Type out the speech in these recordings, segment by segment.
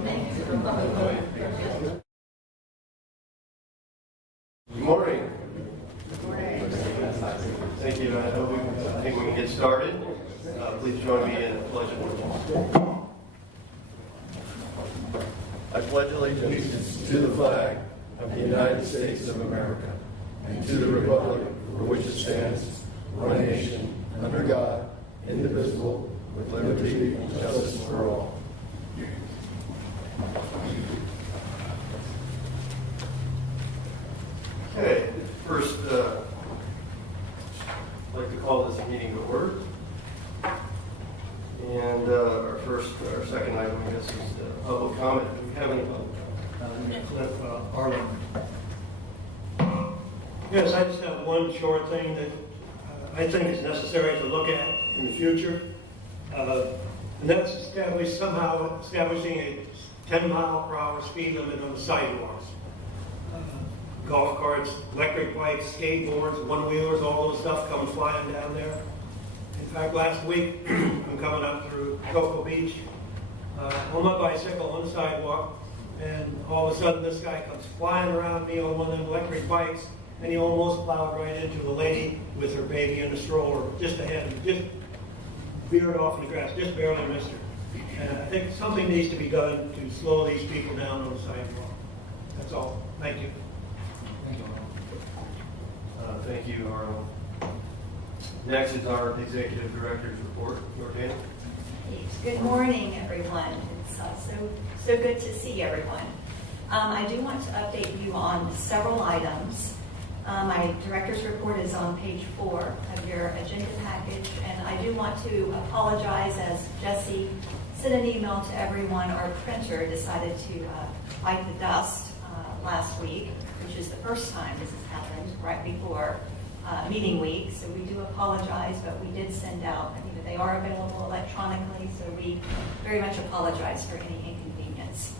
Good morning. Thank you. I think we can get started. Please join me in a pledge of allegiance. I pledge allegiance to the flag of the United States of America and to the republic for which it stands, one nation, under God, indivisible, with liberty and justice for all. Okay, first, I'd like to call this meeting to order. And our second item, I guess, is public comment. Do we have any public comment? Cliff Arlen. Yes, I just have one short thing that I think is necessary to look at in the future. And that's establishing a 10-mile-per-hour speed limit on the sidewalks. Golf carts, electric bikes, skateboards, one-wheelers, all those stuff come flying down there. In fact, last week, I'm coming up through Cocoa Beach on my bicycle on the sidewalk, and all of a sudden this guy comes flying around me on one of them electric bikes, and he almost plowed right into a lady with her baby in a stroller just ahead of me, just veered off in the grass, just barely missed her. And I think something needs to be done to slow these people down on the sidewalk. That's all. Thank you. Thank you, Arnold. Next is our Executive Director's report. Jordana? Good morning, everyone. It's so good to see everyone. I do want to update you on several items. My director's report is on page 4 of your agenda package, and I do want to apologize as Jesse sent an email to everyone. Our printer decided to bite the dust last week, which is the first time this has happened right before meeting week. So we do apologize, but we did send out, they are available electronically, so we very much apologize for any inconvenience.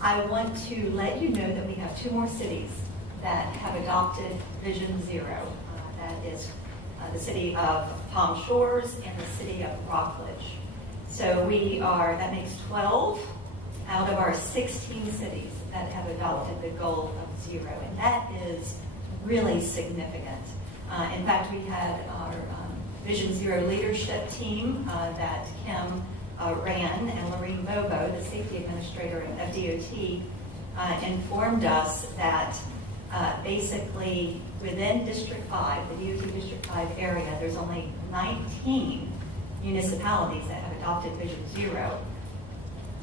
I want to let you know that we have 2 more cities that have adopted Vision Zero. That is the city of Palm Shores and the city of Rockledge. So that makes 12 out of our 16 cities that have adopted the goal of zero, and that is really significant. In fact, we had our Vision Zero leadership team that Kim ran, and Lorene Bobo, the safety administrator at FDOT, informed us that basically within District 5, the DOT District 5 area, there's only 19 municipalities that have adopted Vision Zero.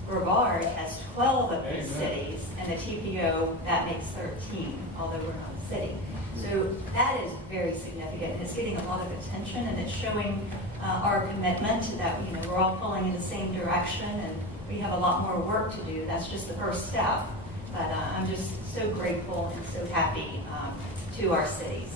Brevard has 12 of these cities, and the TPO, that makes 13, although we're not a city. So that is very significant, and it's getting a lot of attention, and it's showing our commitment that we're all pulling in the same direction, and we have a lot more work to do. That's just the first step, but I'm just so grateful and so happy to our cities.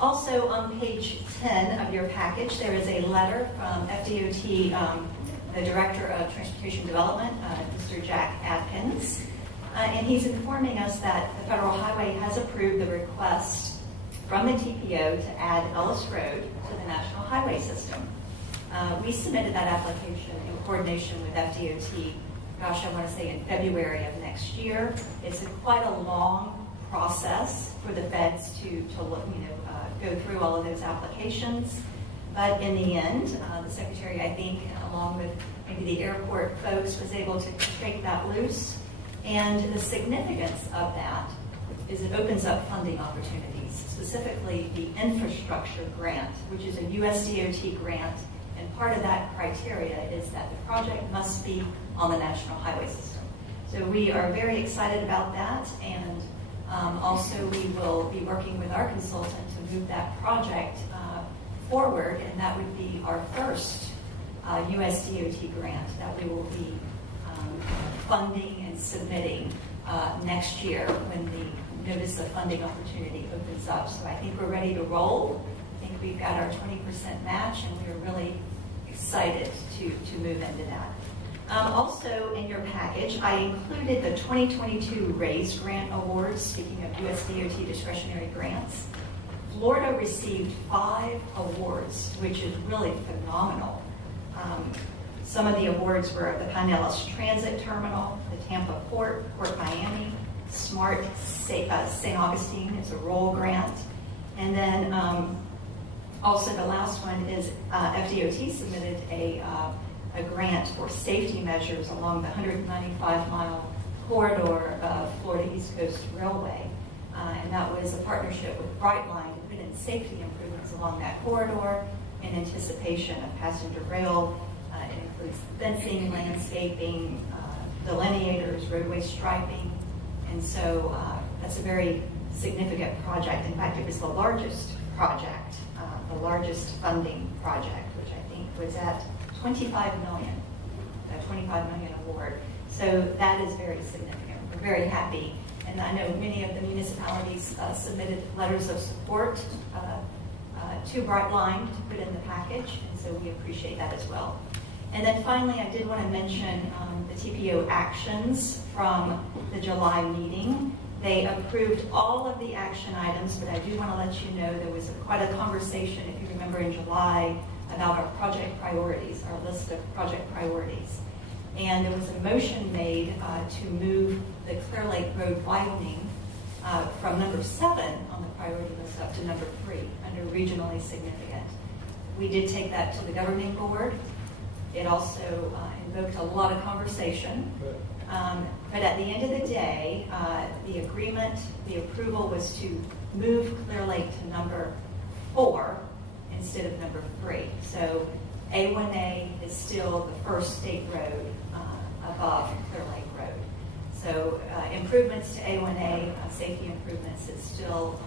Also on page 10 of your package, there is a letter from FDOT, the Director of Transportation Development, Mr. Jack Adkins, and he's informing us that the Federal Highway has approved the request from the TPO to add Ellis Road to the National Highway System. We submitted that application in coordination with FDOT, gosh, I want to say in February of next year. It's quite a long process for the feds to look, go through all of those applications. But in the end, the Secretary, I think, along with maybe the airport folks, was able to shake that loose. And the significance of that is it opens up funding opportunities, specifically the infrastructure grant, which is a US DOT grant. And part of that criteria is that the project must be on the National Highway System. So we are very excited about that. And also we will be working with our consultant to move that project forward, and that would be our first US DOT grant that we will be funding and submitting next year when the notice of funding opportunity opens up. So I think we're ready to roll. I think we've got our 20% match, and we're really excited to move into that. Also in your package, I included the 2022 RAISE Grant Awards, speaking of US DOT discretionary grants. Florida received 5 awards, which is really phenomenal. Some of the awards were the Pinellas Transit Terminal, the Tampa Port, Port Miami, Smart St. Augustine, it's a roll grant. And then also the last one is FDOT submitted a grant for safety measures along the 195-mile corridor of Florida East Coast Railway. And that was a partnership with Brightline to put in safety improvements along that corridor in anticipation of passenger rail. It includes fencing, landscaping, delineators, roadway striping. And so that's a very significant project. In fact, it was the largest project, the largest funding project, which I think was at $25 million, a $25 million award. So that is very significant. We're very happy. And I know many of the municipalities submitted letters of support to Brightline to put in the package, and so we appreciate that as well. And then finally, I did want to mention the TPO actions from the July meeting. They approved all of the action items, but I do want to let you know there was quite a conversation, if you remember in July, about our project priorities, our list of project priorities. And there was a motion made to move the Clear Lake Road widening from number 7 on the priority list up to number 3 under regionally significant. We did take that to the governing board. It also invoked a lot of conversation. But at the end of the day, the agreement, the approval was to move Clear Lake to number 4 instead of number 3. So A1A is still the first state road above Clear Lake Road. So improvements to A1A, safety improvements, is still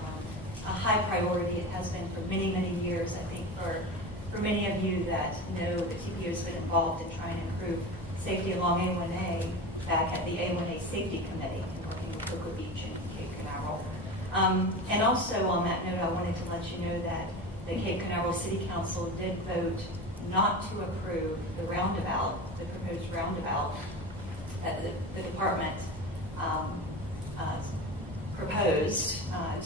a high priority. It has been for many, many years. I think for many of you that know that TPO has been involved in trying to improve safety along A1A back at the A1A Safety Committee and working with Cocoa Beach and Cape Canaveral. And also on that note, I wanted to let you know that the Cape Canaveral City Council did vote not to approve the roundabout, the proposed roundabout that the department proposed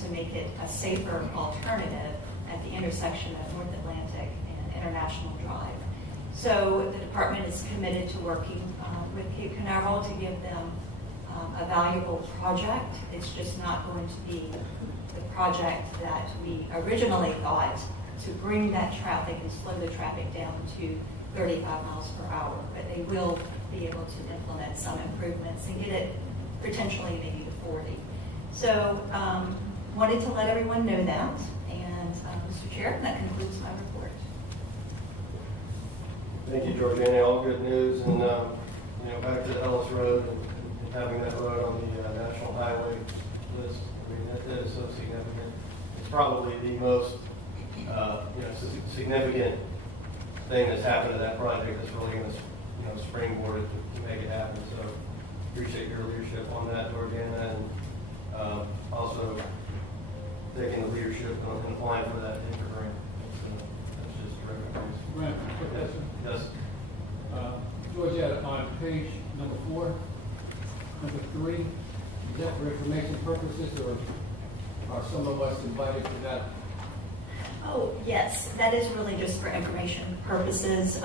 to make it a safer alternative at the intersection of North Atlantic and International Drive. So the department is committed to working with Cape Canaveral to give them a valuable project. It's just not going to be the project that we originally thought to bring that traffic and slow the traffic down to 35 miles per hour, but they will be able to implement some improvements and get it potentially maybe to 40. So wanted to let everyone know that. And Mr. Chair, that concludes my report. Thank you, Georgiana. All good news. And back to Ellis Road and having that road on the National Highway list. I mean, that is so significant. It's probably the most significant thing that's happened to that project that's really going to springboard it to make it happen. So appreciate your leadership on that, Georgiana, and also taking the leadership and applying for that intergrant. That's just terrific news. Right, quick question. Yes. Georgia, on page number 4, number 3, is that for information purposes, or are some of us invited to that? Oh, yes, that is really just for information purposes.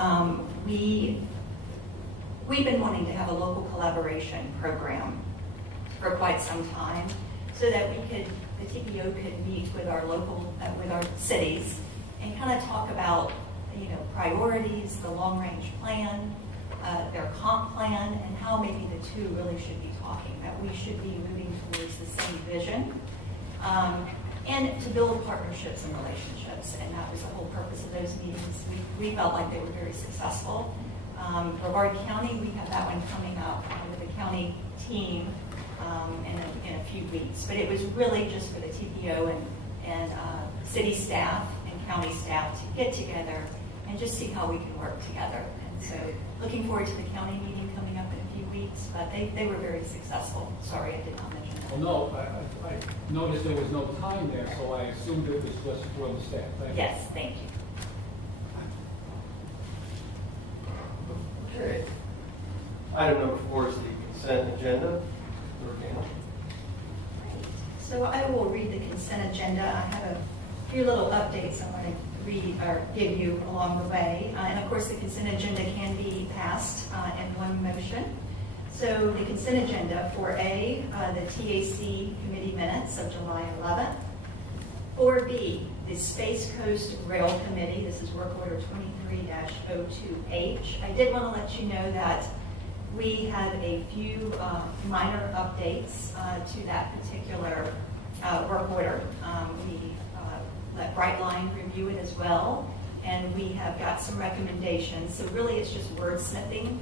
We've been wanting to have a local collaboration program for quite some time so that the TPO could meet with our local, with our cities and kind of talk about, priorities, the long-range plan, their comp plan, and how maybe the two really should be talking, that we should be moving towards the same vision, and to build partnerships and relationships. And that was the whole purpose of those meetings. We felt like they were very successful. Brevard County, we have that one coming up with the county team in a few weeks. But it was really just for the TPO and city staff and county staff to get together and just see how we can work together. And so looking forward to the county meeting coming up in a few weeks, but they were very successful. Sorry, I did not mention that. Well, no, I noticed there was no time there, so I assumed it was just for the staff. Thank you. Yes, thank you. Okay. Item number 4 is the consent agenda. Georgiana. So I will read the consent agenda. I have a few little updates I want to read or give you along the way. And of course, the consent agenda can be passed in one motion. So the consent agenda for A, the TAC committee minutes of July 11th. For B, the Space Coast Rail Committee, this is work order 23-02H. I did want to let you know that we had a few minor updates to that particular work order. We let Brightline review it as well, and we have got some recommendations. So really it's just wordsmithing.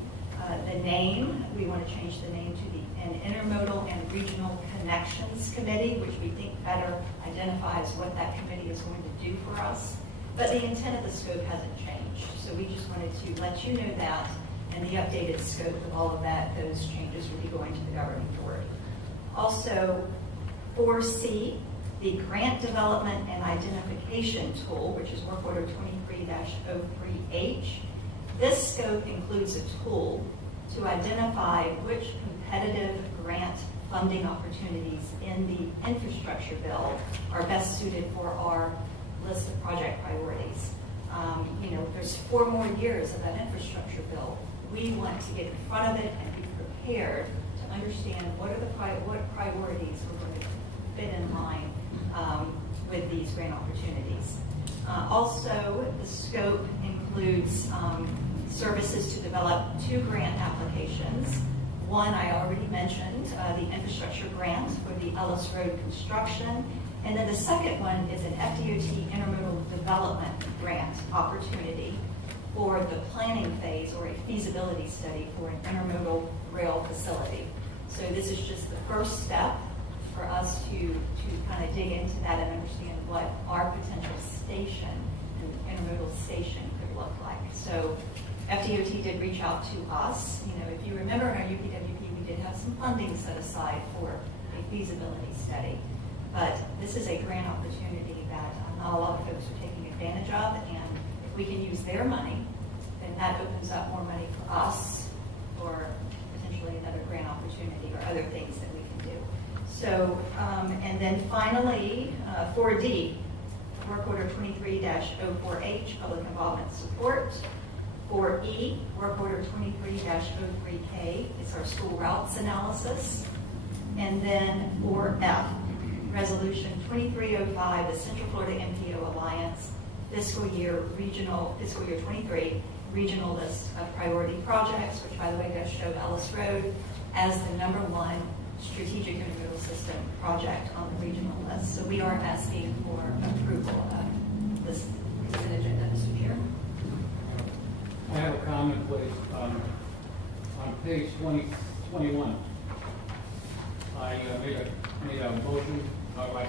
The name, we want to change the name to an Intermodal and Regional Connections Committee, which we think better identifies what that committee is going to do for us. But the intent of the scope hasn't changed. So we just wanted to let you know that, and the updated scope of all of that, those changes will be going to the governing board. Also, 4C, the Grant Development and Identification Tool, which is work order 23-03H. This scope includes a tool to identify which competitive grant funding opportunities in the infrastructure bill are best suited for our list of project priorities. There's 4 more years of that infrastructure bill. We want to get in front of it and be prepared to understand what priorities we're going to fit in line with these grant opportunities. Also, the scope includes services to develop 2 grant applications. One I already mentioned, the infrastructure grant for the Ellis Road construction. And then the second one is an FDOT intermodal development grant opportunity for the planning phase or a feasibility study for an intermodal rail facility. So this is just the first step for us to kind of dig into that and understand what our potential station, an intermodal station, could look like. So FDOT did reach out to us. If you remember in our UPWP, we did have some funding set aside for a feasibility study. But this is a grant opportunity that not a lot of folks are taking advantage of, and if we can use their money, then that opens up more money for us or potentially another grant opportunity or other things that we can do. So, and then finally, 4D, work order 23-04H, public involvement support. 4E, work order 23-03K, it's our school routes analysis. And then 4F, resolution 2305, the Central Florida MPO Alliance fiscal year 23 regional list of priority projects, which by the way does show Ellis Road as the #1 strategic intermodal system project on the regional list. So we are asking for approval of this consent agenda, Mr. Chair. I have a comment, please. On page 21, I made a motion, I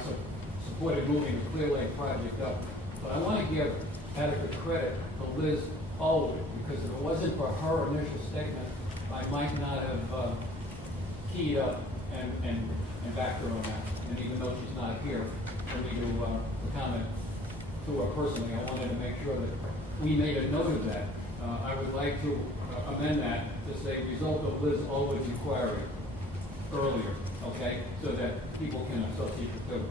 supported moving the Clearway project up, but I want to give adequate credit to Liz Allwood, because if it wasn't for her initial statement, I might not have keyed up and backed her on that. And even though she's not here for me to comment to her personally, I wanted to make sure that we made a note of that. I would like to amend that to say result of Liz Allwood's inquiry earlier, okay, so that people can associate the two.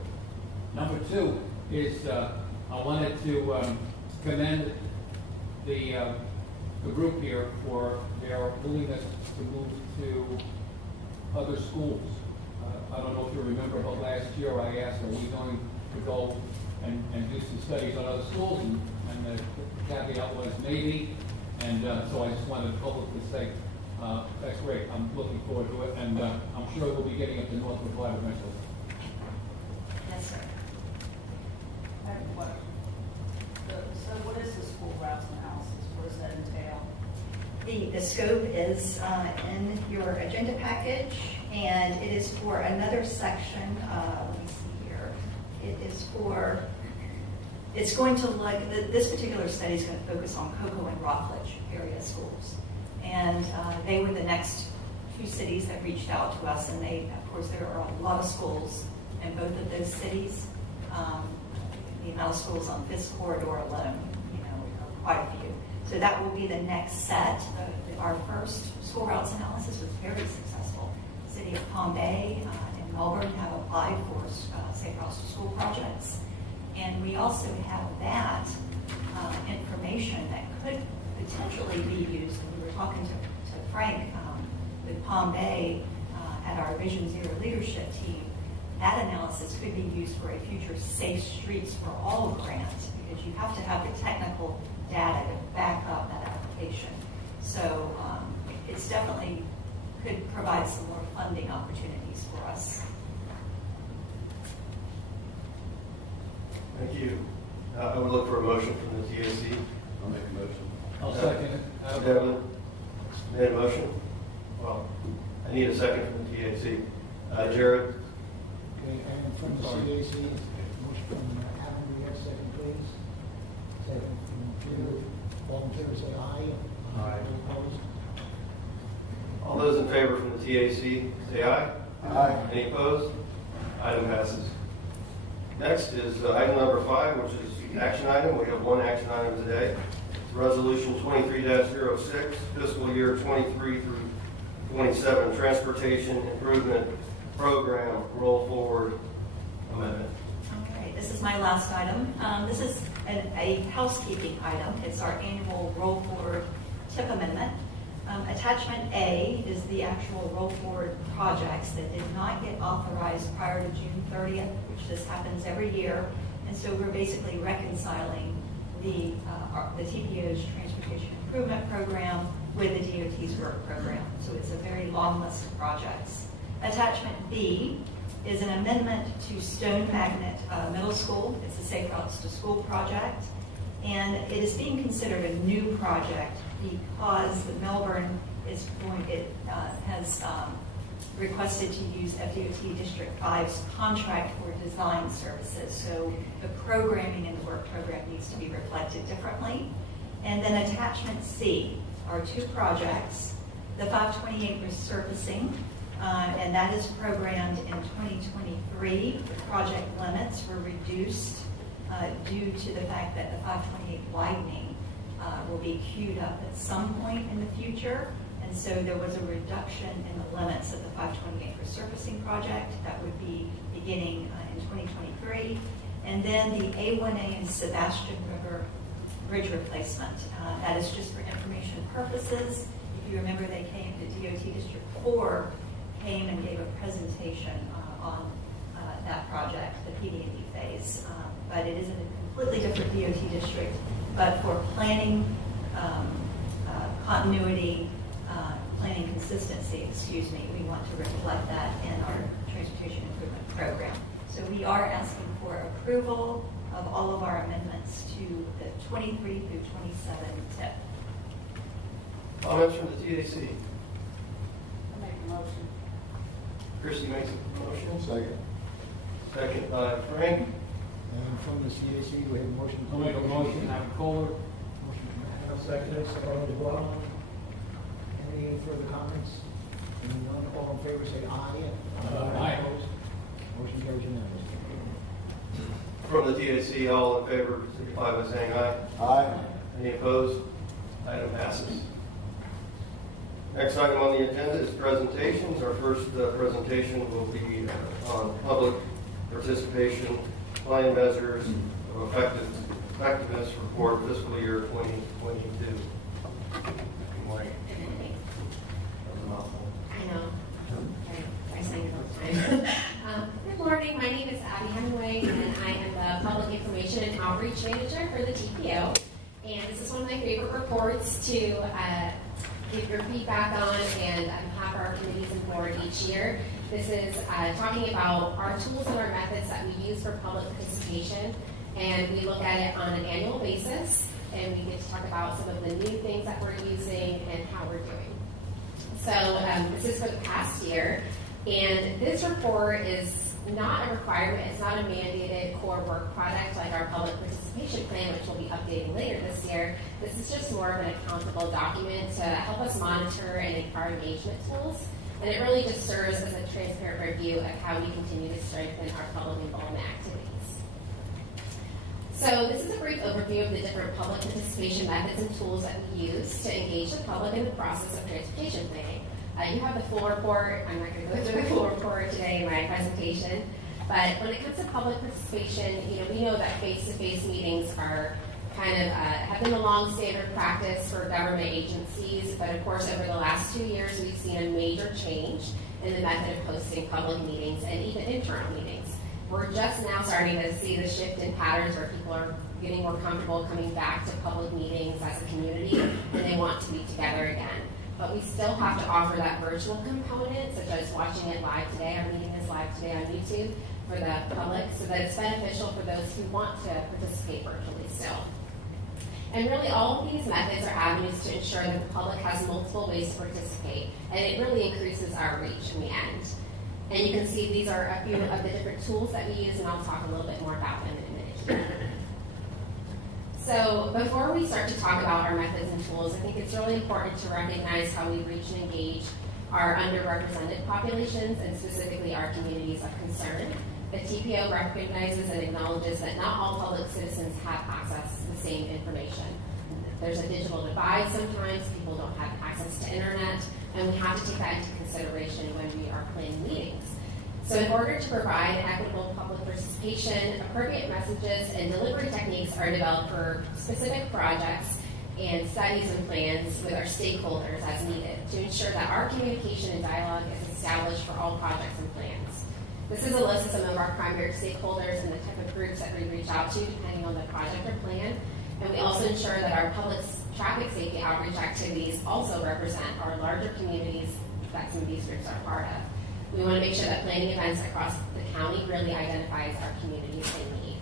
Number 2 is I wanted to commend the group here for their willingness to move to other schools. I don't know if you remember, but last year I asked, are we going to go and do some studies on other schools? And the caveat was maybe. And so I just wanted to publicly say, that's great. I'm looking forward to it. And I'm sure we'll be getting up to North Brookline eventually. Yes, sir. I have a question. So what is the school routes analysis? What does that entail? The scope is in your agenda package, and it is for another section. Let me see here. It's going to look, this particular study is going to focus on Cocoa and Rockledge area schools. And they were the next 2 cities that reached out to us, and of course, there are a lot of schools in both of those cities. The amount of schools on this corridor alone, are quite a few. So that will be the next set. Our first school routes analysis was very successful. The city of Palm Bay and Melbourne have applied for safe routes to school projects. And we also have that information that could potentially be used. And we were talking to Frank with Palm Bay at our Vision Zero leadership team. That analysis could be used for a future Safe Streets for All grant, because you have to have the technical data to back up that application. So it's definitely could provide some more funding opportunities for us. Thank you. I would look for a motion from the TAC. I'll make a motion. I'll second it. Devin made a motion. Well, I need a second from the TAC. Jared? Okay, and from the CAC, motion from Adam, we have second, please. Second from Peter. All in favor, say aye. Aye. Opposed? All those in favor from the TAC, say aye. Aye. Any opposed? Item passes. Next is item number 5, which is action item. We have one action item today. It's Resolution 23-06, fiscal year 23 through 27, Transportation Improvement Program Roll Forward Amendment. Okay, this is my last item. This is a housekeeping item. It's our annual roll forward TIP amendment. Attachment A is the actual roll forward projects that did not get authorized prior to June 30th, which this happens every year. And so we're basically reconciling the TPO's Transportation Improvement Program with the DOT's work program. So it's a very long list of projects. Attachment B is an amendment to Stone Magnet Middle School. It's a Safe Routes to School project. And it is being considered a new project because the Melbourne is has requested to use FDOT District 5's contract for design services. So the programming in the work program needs to be reflected differently. And then attachment C are 2 projects. The 528 resurfacing, and that is programmed in 2023. The project limits were reduced due to the fact that the 528 widening will be queued up at some point in the future. And so there was a reduction in the limits of the 528 resurfacing project that would be beginning in 2023. And then the A1A and Sebastian River bridge replacement. That is just for information purposes. If you remember, they came to DOT District 4, came and gave a presentation on that project, the PD&E phase. But it is in a completely different DOT district. But for planning continuity, planning consistency, we want to reflect that in our transportation improvement program. So we are asking for approval of all of our amendments to the 23 through 27 TIP. Comments from the TAC? I make a motion. Christie makes a motion. Second. Second by Frank. And from the CAC, we have a motion. I'll make a motion, Adam Kohler. Motion from Adam, second, supported as well. Any further comments? Hearing none, all in favor, say aye. Aye. Opposed? Motion carries unanimously. From the TAC, all in favor, signify by saying aye. Aye. Any opposed? Item passes. Next item on the agenda is presentations. Our first presentation will be on public participation, plan measures of effectiveness report fiscal year 2022. Good morning. That was a mouthful. I know. I say it all the time. Good morning. My name is Abby Hemingway, and I am the Public Information and Outreach Manager for the TPO. And this is one of my favorite reports to give your feedback on and have our committees and board each year. This is talking about our tools and our methods that we use for public participation. And we look at it on an annual basis, and we get to talk about some of the new things that we're using and how we're doing. So this is for the past year, and this report is not a requirement. It's not a mandated core work product like our public participation plan, which we'll be updating later this year. This is just more of an accountable document to help us monitor and improve engagement tools. And it really just serves as a transparent review of how we continue to strengthen our public involvement activities. So this is a brief overview of the different public participation methods and tools that we use to engage the public in the process of transportation planning. You have the full report. I'm not going to go through the full report today in my presentation. But when it comes to public participation, we know that face-to-face meetings are have been a long standard practice for government agencies, but of course over the last 2 years we've seen a major change in the method of hosting public meetings and even internal meetings. We're just now starting to see the shift in patterns where people are getting more comfortable coming back to public meetings as a community and they want to be together again. But we still have to offer that virtual component, such as watching it live today. Our meeting is live today on YouTube for the public, so that it's beneficial for those who want to participate virtually still. And really all of these methods are avenues to ensure that the public has multiple ways to participate, and it really increases our reach in the end. And you can see these are a few of the different tools that we use, and I'll talk a little bit more about them in a minute here. So before we start to talk about our methods and tools, I think it's really important to recognize how we reach and engage our underrepresented populations, and specifically our communities of concern. The TPO recognizes and acknowledges that not all public citizens have access to the same information. There's a digital divide sometimes, people don't have access to internet, and we have to take that into consideration when we are planning meetings. So in order to provide equitable public participation, appropriate messages and delivery techniques are developed for specific projects and studies and plans with our stakeholders as needed to ensure that our communication and dialogue is established for all projects and plans. This is a list of some of our primary stakeholders and the type of groups that we reach out to depending on the project or plan. And we also ensure that our public traffic safety outreach activities also represent our larger communities that some of these groups are part of. We want to make sure that planning events across the county really identifies our communities in need.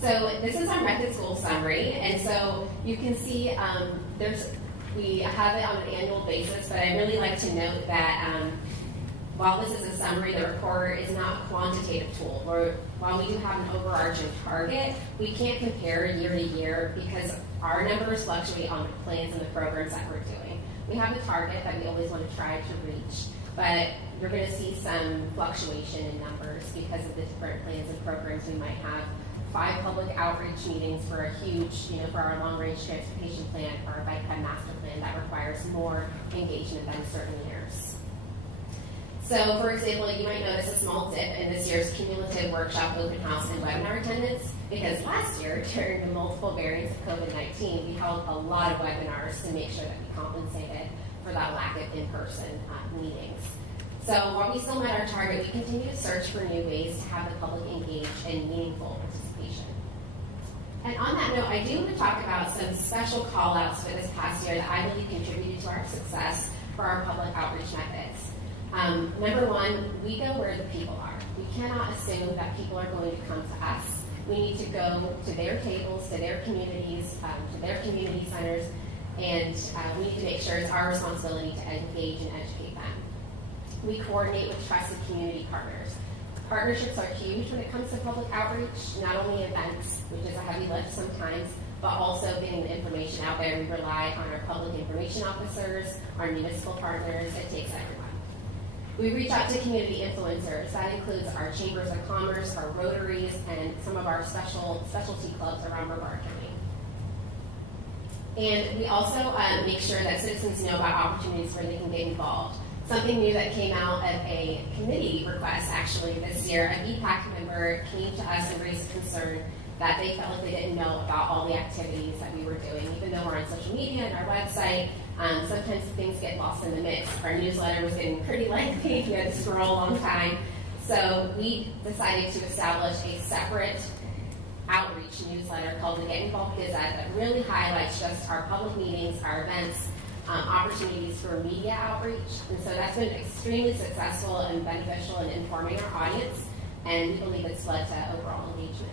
So this is our methods goal summary, and so you can see we have it on an annual basis, but I really like to note that while this is a summary, the reporter is not a quantitative tool. While we do have an overarching target, we can't compare year to year because our numbers fluctuate on the plans and the programs that we're doing. We have a target that we always want to try to reach, but you're going to see some fluctuation in numbers because of the different plans and programs. We might have 5 public outreach meetings for a huge, for our long-range transportation plan or our bike ped master plan that requires more engagement than certain years. So, for example, you might notice a small dip in this year's cumulative workshop, open house, and webinar attendance because last year, during the multiple variants of COVID-19, we held a lot of webinars to make sure that we compensated for that lack of in-person meetings. So while we still met our target, we continue to search for new ways to have the public engaged in meaningful participation. And on that note, I do want to talk about some special call-outs for this past year that I believe contributed to our success for our public outreach methods. Number one, we go where the people are. We cannot assume that people are going to come to us. We need to go to their tables, to their communities, to their community centers, and we need to make sure it's our responsibility to engage and educate them. We coordinate with trusted community partners. Partnerships are huge when it comes to public outreach, not only events, which is a heavy lift sometimes, but also getting the information out there. We rely on our public information officers, our municipal partners. It takes everyone. We reach out to community influencers. That includes our chambers of commerce, our rotaries, and some of our specialty clubs around Brevard County. And we also make sure that citizens know about opportunities where they can get involved. Something new that came out of a committee request actually this year, a BPAC member came to us and raised concern that they felt like they didn't know about all the activities that we were doing. Even though we're on social media and our website, sometimes things get lost in the mix. Our newsletter was getting pretty lengthy. You had to scroll a long time. So we decided to establish a separate outreach newsletter called the Get Involved Gazette that really highlights just our public meetings, our events, opportunities for media outreach. And so that's been extremely successful and beneficial in informing our audience, and we believe it's led to overall engagement.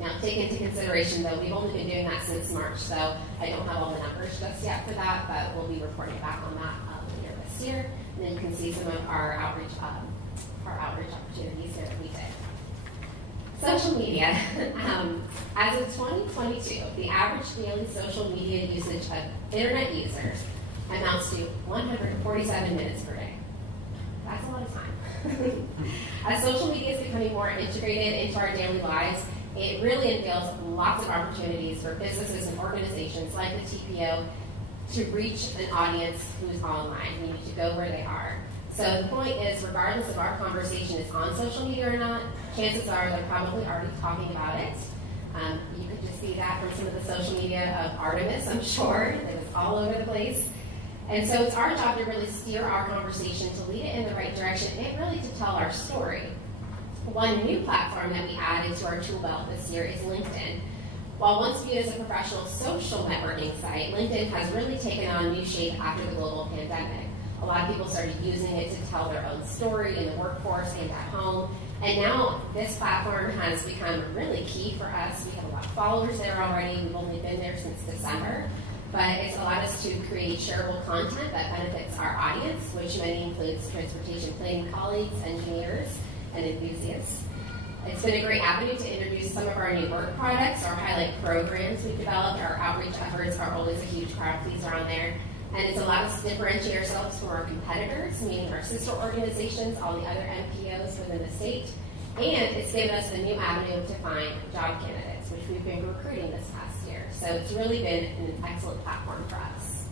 Now, take into consideration, though, we've only been doing that since March, so I don't have all the numbers just yet for that, but we'll be reporting back on that later this year. And then you can see some of our outreach opportunities here that we did. Social media. As of 2022, the average daily social media usage of internet users amounts to 147 minutes per day. That's a lot of time. As social media is becoming more integrated into our daily lives, it really entails lots of opportunities for businesses and organizations like the TPO to reach an audience who's online. We need to go where they are. So the point is, regardless if our conversation is on social media or not, chances are they're probably already talking about it. You could just see that from some of the social media of Artemis, I'm sure. It was all over the place. And so it's our job to really steer our conversation, to lead it in the right direction, and really to tell our story. One new platform that we added to our tool belt this year is LinkedIn. While once viewed as a professional social networking site, LinkedIn has really taken on new shape after the global pandemic. A lot of people started using it to tell their own story in the workforce and at home. And now this platform has become really key for us. We have a lot of followers there already. We've only been there since December. But it's allowed us to create shareable content that benefits our audience, which many includes transportation planning colleagues, engineers, and enthusiasts. It's been a great avenue to introduce some of our new work products or highlight programs we've developed. Our outreach efforts are always a huge crowd pleaser on there. And it's allowed us to differentiate ourselves from our competitors, meaning our sister organizations, all the other MPOs within the state. And it's given us a new avenue to find job candidates, which we've been recruiting this past year. So it's really been an excellent platform for us.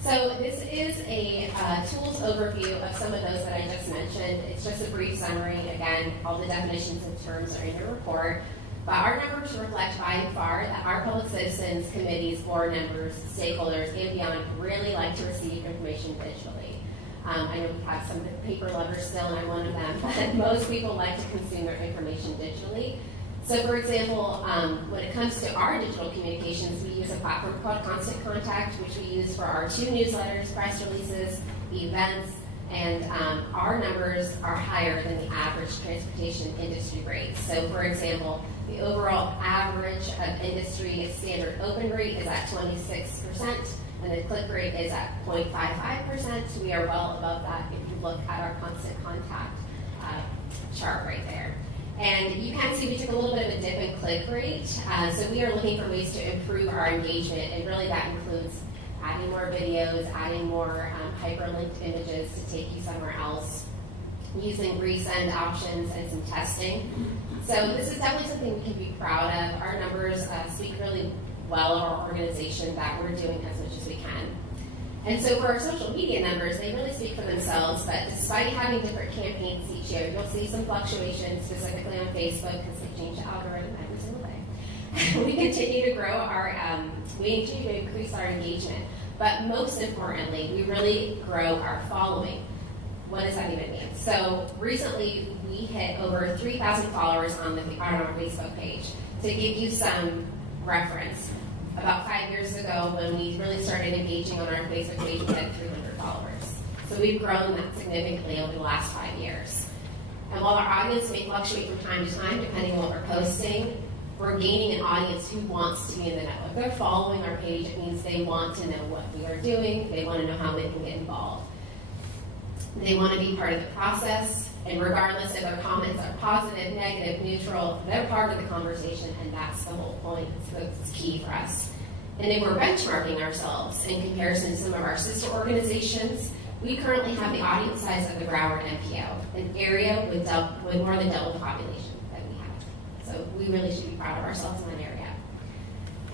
So this is a tools overview of some of those that I just mentioned. It's just a brief summary. Again, all the definitions and terms are in your report. But our numbers reflect by and far that our public citizens, committees, board members, stakeholders, and beyond really like to receive information digitally. I know we have some paper lovers still, and I'm one of them, but most people like to consume their information digitally. So for example, when it comes to our digital communications, we use a platform called Constant Contact, which we use for our 2 newsletters, press releases, events, and our numbers are higher than the average transportation industry rate. So for example, the overall average of industry standard open rate is at 26%, and the click rate is at 0.55%. We are well above that if you look at our Constant Contact chart right there. And you can see we took a little bit of a dip in click rate. So we are looking for ways to improve our engagement, and really that includes adding more videos, adding more hyperlinked images to take you somewhere else, using resend options and some testing. So this is definitely something we can be proud of. Our numbers speak really well of our organization, that we're doing as much as we can. And so for our social media numbers, they really speak for themselves, but despite having different campaigns each year, you'll see some fluctuations, specifically on Facebook, because they change the algorithm every single day. We continue to grow we continue to increase our engagement, but most importantly, we really grow our following. What does that even mean? So recently, we hit over 3,000 followers on our Facebook page. To give you some reference, about 5 years ago, when we really started engaging on our Facebook page, we had 300 followers. So we've grown that significantly over the last 5 years. And while our audience may fluctuate from time to time, depending on what we're posting, we're gaining an audience who wants to be in the know. If they're following our page, it means they want to know what we are doing. They want to know how they can get involved. They want to be part of the process. And regardless if their comments are positive, negative, neutral, they're part of the conversation, and that's the whole point. So it's key for us. And if we're benchmarking ourselves in comparison to some of our sister organizations, we currently have the audience size of the Broward MPO, an area with more than double the population that we have. So we really should be proud of ourselves in that area.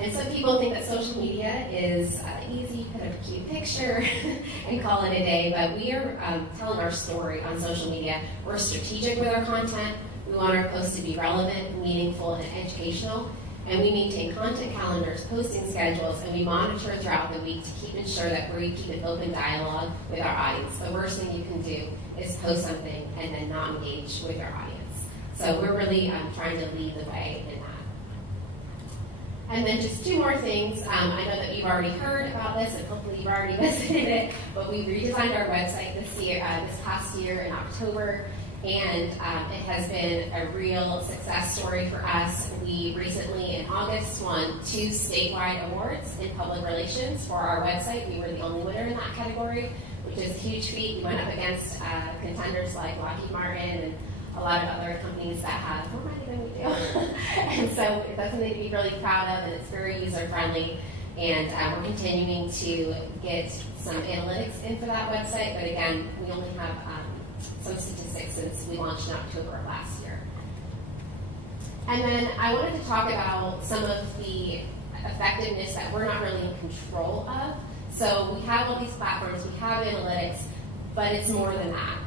And some people think that social media is easy, put a cute picture and call it a day, but we are telling our story on social media. We're strategic with our content. We want our posts to be relevant, meaningful, and educational. And we maintain content calendars, posting schedules, and we monitor throughout the week to keep ensure that we keep an open dialogue with our audience. The worst thing you can do is post something and then not engage with your audience. So we're really trying to lead the way in that. And then just 2 more things. I know that you've already heard about this, and hopefully you've already visited it, but we redesigned our website this past year in October, and it has been a real success story for us. We recently, in August, won 2 statewide awards in public relations for our website. We were the only winner in that category, which is a huge feat. We went up against contenders like Lockheed Martin and a lot of other companies that have more money than we do. And so that's something to be really proud of, and it's very user-friendly. And we're continuing to get some analytics in for that website, but again, we only have some statistics since we launched in October of last year. And then I wanted to talk about some of the effectiveness that we're not really in control of. So we have all these platforms, we have analytics, but it's more than that.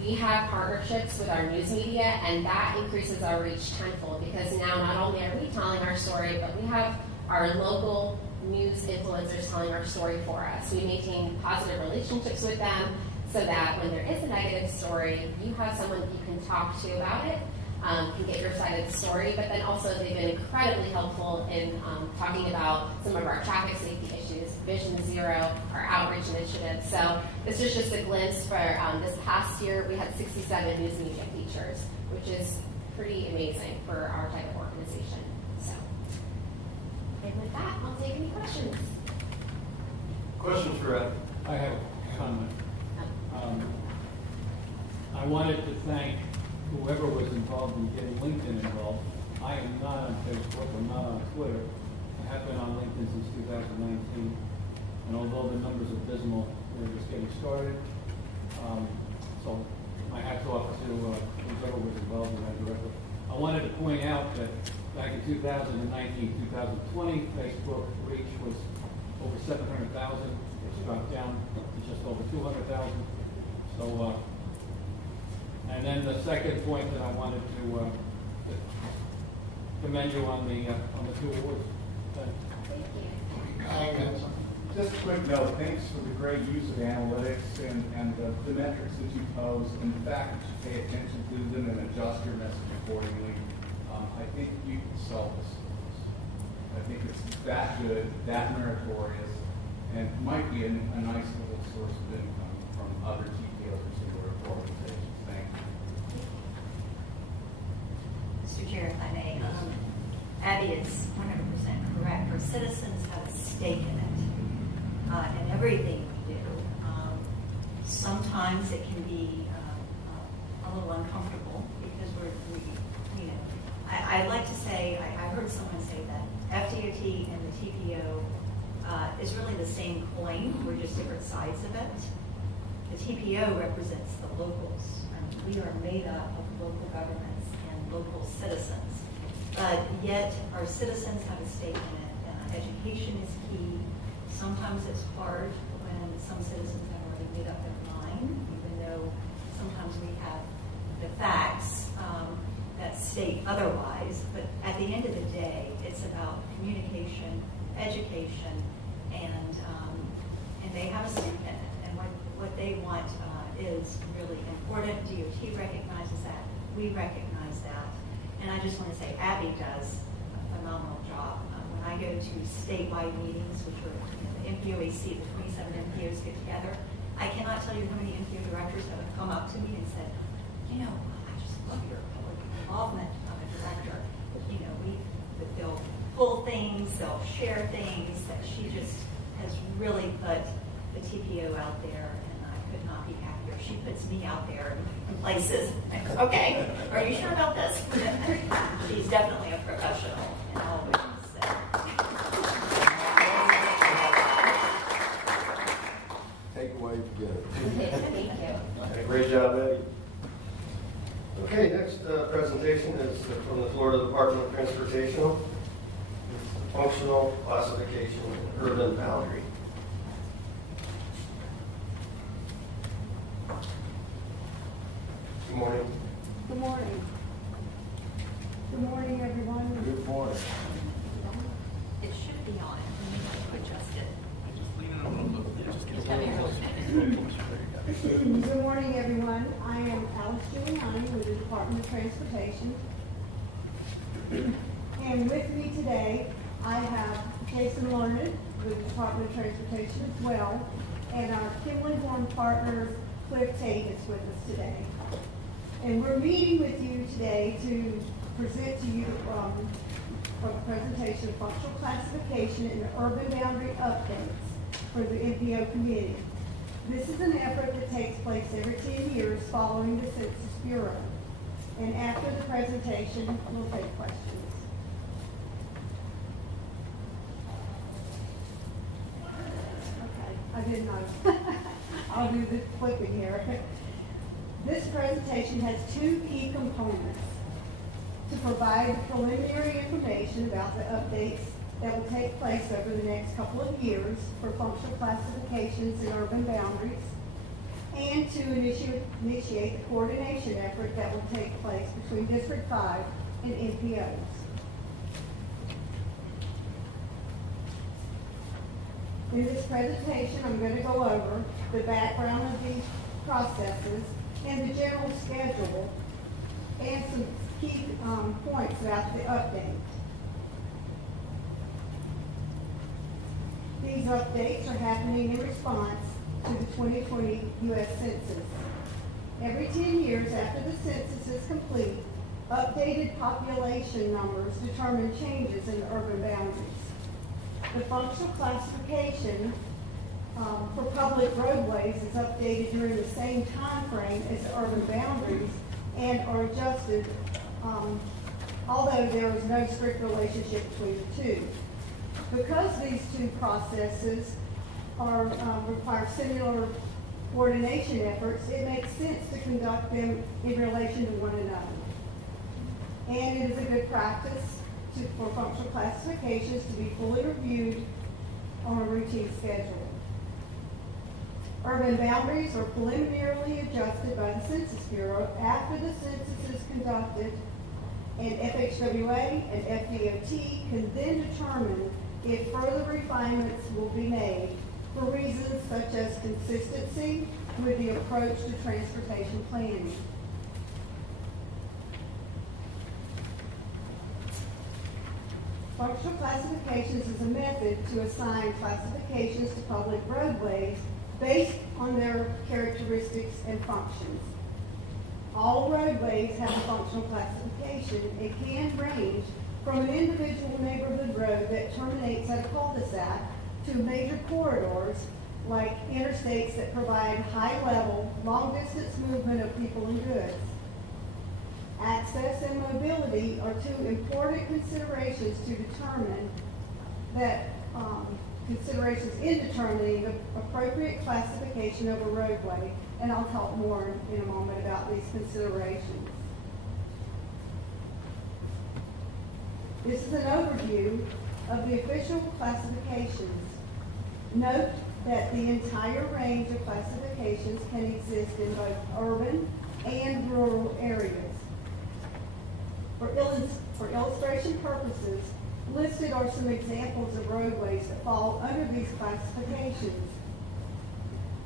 We have partnerships with our news media, and that increases our reach tenfold, because now not only are we telling our story, but we have our local news influencers telling our story for us. We maintain positive relationships with them so that when there is a negative story, you have someone that you can talk to about it, can get your side of the story, but then also they've been incredibly helpful in talking about some of our traffic safety issues, Vision Zero, our outreach initiatives. So this was just a glimpse for this past year. We had 67 news media features, which is pretty amazing for our type of organization. So, and with that, I'll take any questions. Questions for Ed? I have a comment. I wanted to thank whoever was involved in getting LinkedIn involved. I am not on Facebook, I'm not on Twitter. I have been on LinkedIn since 2019. And although the numbers are dismal, we're just getting started. So my hat's off to whoever was involved in that directly. I wanted to point out that back in 2019, 2020, Facebook reach was over 700,000. It's dropped down to just over 200,000. So, and then the second point that I wanted to commend you on the 2 awards. Thank you. Just a quick note, thanks for the great use of analytics and the metrics that you pose, and the fact that you pay attention to them and adjust your message accordingly. I think you can solve this. I think it's that good, that meritorious, and might be a nice little source of income from other TPOs or similar organizations. Thank you. Mr. Chair, if I may, Abby is 100% correct. Our citizens have a stake in it, in everything we do. Sometimes it can be a little uncomfortable because I'd like to say, I heard someone say that FDOT and the TPO is really the same coin. We're just different sides of it. The TPO represents the locals. We are made up of local governments and local citizens. But yet our citizens have a stake in it. Education is key. Sometimes it's hard when some citizens have already made up their mind, even though sometimes we have the facts that state otherwise. But at the end of the day, it's about communication, education, and they have a stake in it. And what they want is really important. DOT recognizes that. We recognize that. And I just want to say Abby does a phenomenal job. When I go to statewide meetings, which are the MPOAC, the 27 MPOs get together, I cannot tell you how many MPO directors have come up to me and said, I just love your public involvement of a director. They'll pull things, they'll share things, that she just has really put the TPO out there, and I could not be happier. She puts me out there in places. Okay, are you sure about this? She's definitely a professional in all ways. Take away, forget it. Thank you. Great job, Eddie. Okay, next presentation is from the Florida Department of Transportation. It's the functional classification and urban boundary. Good morning. Good morning. Good morning, everyone. Good morning. It should be on. You need to adjust it. Good morning, everyone. I am Alice Giuliani with the Department of Transportation. And with me today, I have Jason Lerner with the Department of Transportation as well, and our Kimley Horn partner, Cliff Tate, is with us today. And we're meeting with you today to present to you a presentation of functional classification and urban boundary updates for the MPO committee. This is an effort that takes place every 10 years following the Census Bureau. And after the presentation, we'll take questions. Okay, I didn't know. I'll do the flipping here. This presentation has 2 key components: to provide preliminary information about the updates that will take place over the next couple of years for functional classifications and urban boundaries, and to initiate the coordination effort that will take place between District 5 and NPOs. In this presentation, I'm going to go over the background of these processes and the general schedule and some key points about the update. These updates are happening in response to the 2020 U.S. Census. Every 10 years after the census is complete, updated population numbers determine changes in the urban boundaries. The functional classification for public roadways is updated during the same time frame as the urban boundaries and are adjusted, although there is no strict relationship between the two. Because these two processes require similar coordination efforts, it makes sense to conduct them in relation to one another. And it is a good practice for functional classifications to be fully reviewed on a routine schedule. Urban boundaries are preliminarily adjusted by the Census Bureau after the census is conducted, and FHWA and FDOT can then determine if further refinements will be made for reasons such as consistency with the approach to transportation planning. Functional classifications is a method to assign classifications to public roadways based on their characteristics and functions. All roadways have a functional classification and can range from an individual neighborhood road that terminates at a cul-de-sac to major corridors like interstates that provide high-level, long-distance movement of people and goods. Access and mobility are two important considerations to determine that considerations in determining the appropriate classification of a roadway, and I'll talk more in a moment about these considerations. This is an overview of the official classifications. Note that the entire range of classifications can exist in both urban and rural areas. For illustration purposes, listed are some examples of roadways that fall under these classifications.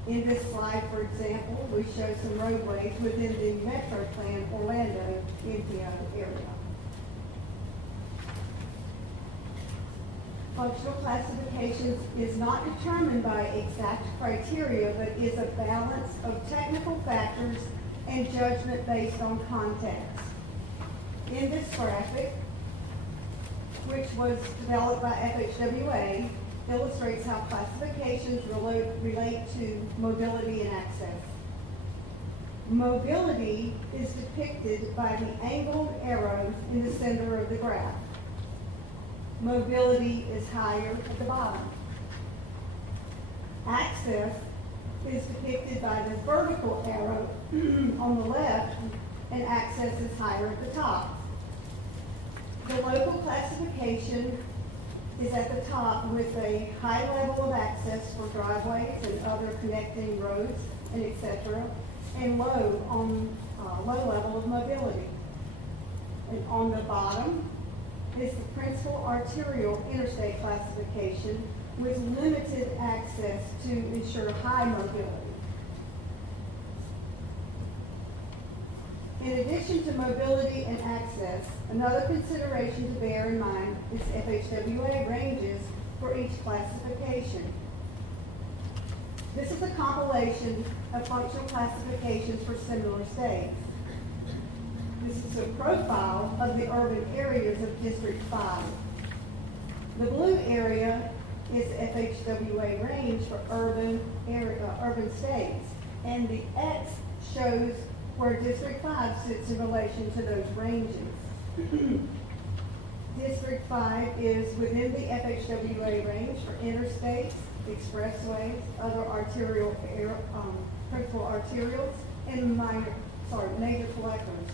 In this slide, for example, we show some roadways within the Metro Plan Orlando NPO area. Functional classifications is not determined by exact criteria, but is a balance of technical factors and judgment based on context. In this graphic, which was developed by FHWA, illustrates how classifications relate to mobility and access. Mobility is depicted by the angled arrow in the center of the graph. Mobility is higher at the bottom. Access is depicted by the vertical arrow on the left, and access is higher at the top. The local classification is at the top with a high level of access for driveways and other connecting roads and etc., and low on low level of mobility. And on the bottom is the principal arterial interstate classification with limited access to ensure high mobility. In addition to mobility and access, another consideration to bear in mind is FHWA ranges for each classification. This is a compilation of functional classifications for similar states. This is a profile of the urban areas of District 5. The blue area is FHWA range for urban states, and the X shows where District 5 sits in relation to those ranges. District 5 is within the FHWA range for interstates, expressways, other arterial, principal arterials, and major collectors.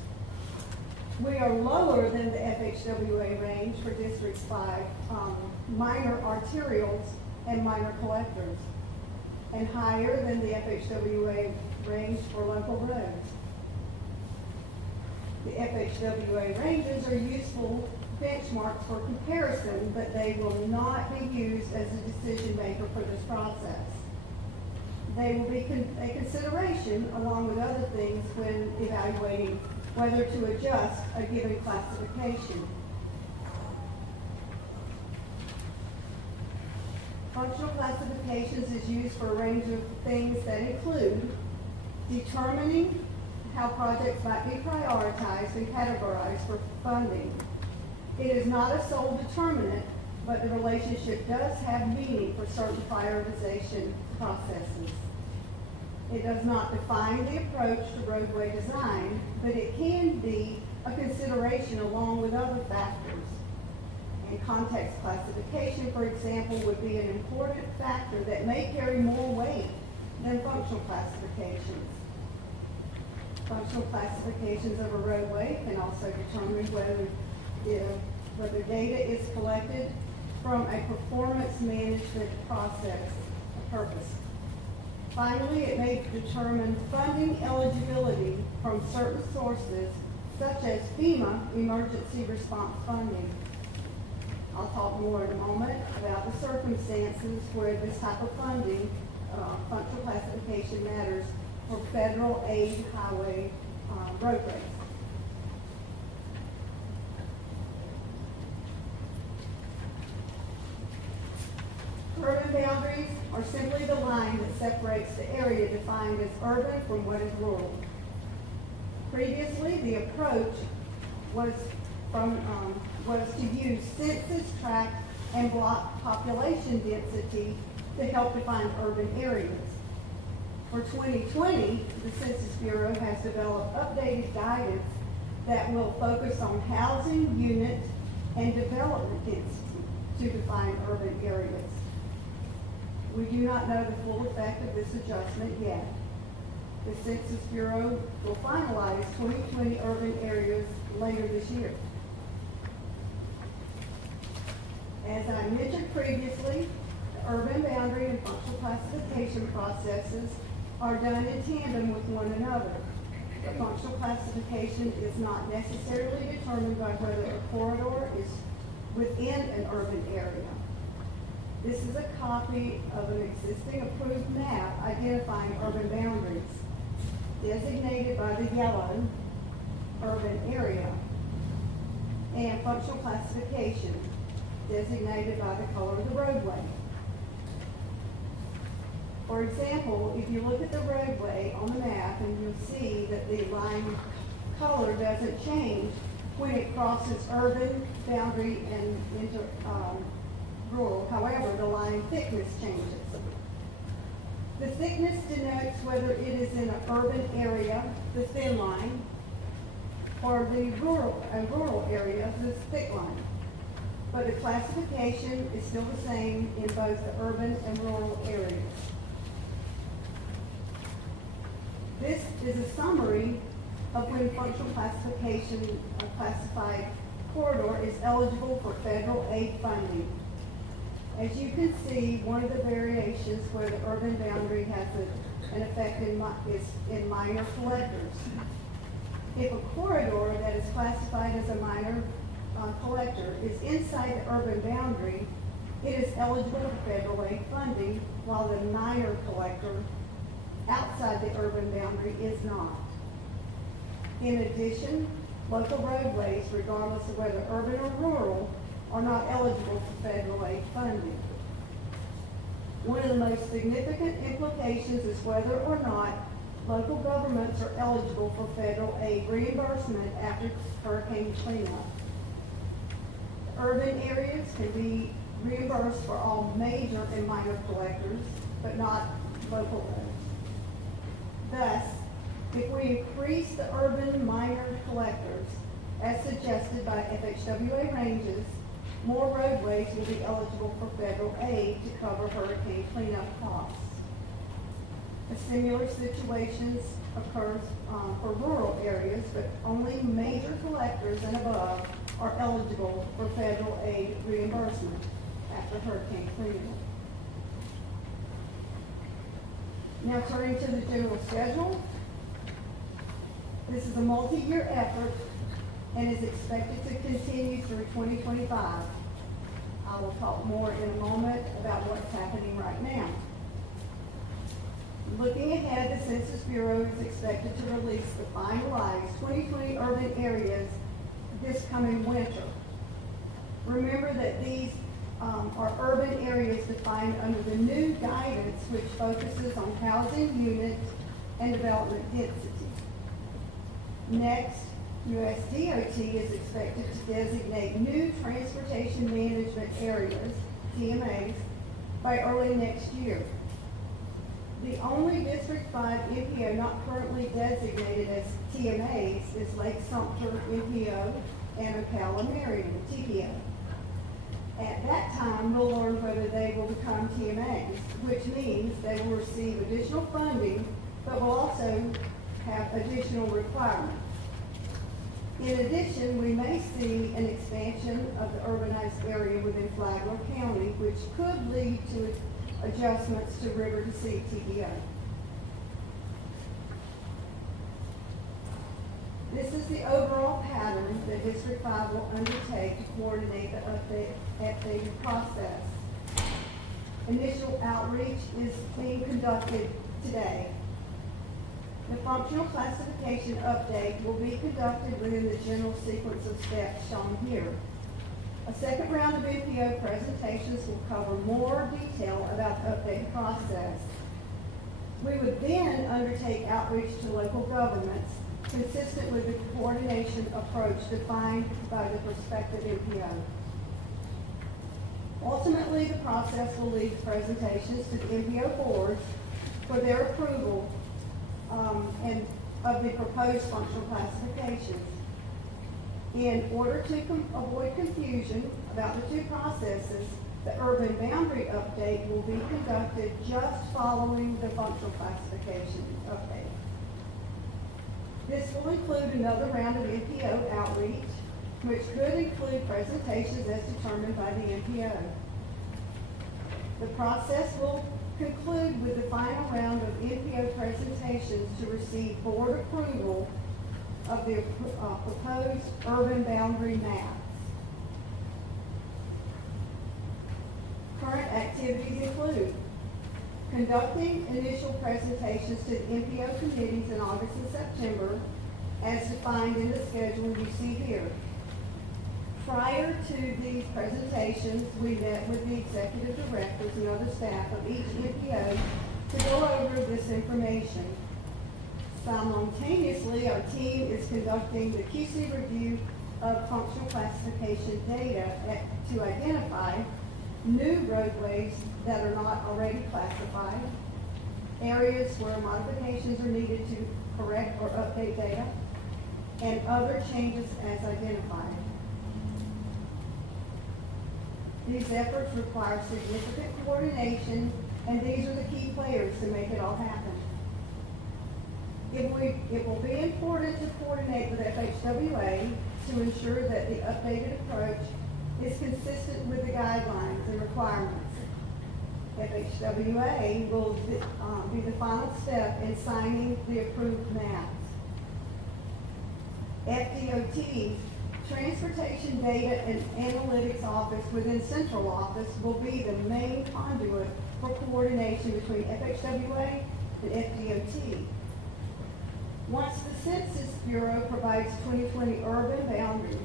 We are lower than the FHWA range for District 5, minor arterials and minor collectors. and higher than the FHWA range for local roads. The FHWA ranges are useful benchmarks for comparison, but they will not be used as a decision maker for this process. They will be a consideration along with other things when evaluating whether to adjust a given classification. Functional classifications is used for a range of things that include determining how projects might be prioritized and categorized for funding. It is not a sole determinant, but the relationship does have meaning for certain prioritization processes. It does not define the approach to roadway design, but it can be a consideration along with other factors. And context classification, for example, would be an important factor that may carry more weight than functional classifications. Functional classifications of a roadway can also determine whether data is collected from a performance management process purpose. Finally, it may determine funding eligibility from certain sources, such as FEMA emergency response funding. I'll talk more in a moment about the circumstances where this type of funding, functional classification matters for federal aid highway roadways. Urban boundaries are simply the line that separates the area defined as urban from what is rural. Previously, the approach was to use census tract and block population density to help define urban areas. For 2020, the Census Bureau has developed updated guidance that will focus on housing unit and development density to define urban areas. We do not know the full effect of this adjustment yet. The Census Bureau will finalize 2020 urban areas later this year. As I mentioned previously, the urban boundary and functional classification processes are done in tandem with one another. The functional classification is not necessarily determined by whether a corridor is within an urban area. This is a copy of an existing approved map identifying urban boundaries, designated by the yellow urban area, and functional classification, designated by the color of the roadway. For example, if you look at the roadway on the map, and you'll see that the line color doesn't change when it crosses urban boundary and into rural. However, the line thickness changes. The thickness denotes whether it is in an urban area, the thin line, or the rural area, the thick line. But the classification is still the same in both the urban and rural areas. This is a summary of when functional classification classified corridor is eligible for federal aid funding. As you can see, one of the variations where the urban boundary has an effect is in minor collectors. If a corridor that is classified as a minor collector is inside the urban boundary, it is eligible for federal aid funding, while the minor collector outside the urban boundary is not. In addition, local roadways, regardless of whether urban or rural, are not eligible for federal aid funding. One of the most significant implications is whether or not local governments are eligible for federal aid reimbursement after hurricane cleanup. Urban areas can be reimbursed for all major and minor collectors, but not local roads. Thus, if we increase the urban minor collectors, as suggested by FHWA ranges, more roadways will be eligible for federal aid to cover hurricane cleanup costs. A similar situation occurs for rural areas, but only major collectors and above are eligible for federal aid reimbursement after hurricane cleanup. Now turning to the general schedule. This is a multi-year effort and is expected to continue through 2025. I will talk more in a moment about what's happening right now. Looking ahead, the Census Bureau is expected to release the finalized 2020 urban areas this coming winter. Remember that these are urban areas defined under the new guidance, which focuses on housing units and development density. Next, USDOT is expected to designate new transportation management areas, TMAs, by early next year. The only District 5 MPO not currently designated as TMAs is Lake Sumter MPO and Ocala Marion TPO. At that time, we'll learn whether they will become TMAs, which means they will receive additional funding, but will also have additional requirements. In addition, we may see an expansion of the urbanized area within Flagler County, which could lead to adjustments to River to Sea TPO. This is the overall pattern that District 5 will undertake to coordinate the updated process. Initial outreach is being conducted today. The functional classification update will be conducted within the general sequence of steps shown here. A second round of MPO presentations will cover more detail about the update process. We would then undertake outreach to local governments consistent with the coordination approach defined by the prospective MPO. Ultimately, the process will lead to presentations to the MPO boards for their approval and of the proposed functional classifications. In order to avoid confusion about the two processes, the urban boundary update will be conducted just following the functional classification update. This will include another round of MPO outreach, which could include presentations as determined by the MPO. The process will conclude with the final round of MPO presentations to receive board approval of the proposed urban boundary maps. Current activities include conducting initial presentations to the MPO committees in August and September, as defined in the schedule you see here. Prior to these presentations, we met with the executive directors and other staff of each MPO to go over this information. Simultaneously, our team is conducting the QC review of functional classification data to identify new roadways that are not already classified, areas where modifications are needed to correct or update data, and other changes as identified. These efforts require significant coordination, and these are the key players to make it all happen. It will be important to coordinate with FHWA to ensure that the updated approach is consistent with the guidelines and requirements. FHWA will be the final step in signing the approved maps. FDOT's Transportation Data and Analytics Office within Central Office will be the main conduit for coordination between FHWA and FDOT. Once the Census Bureau provides 2020 urban boundaries,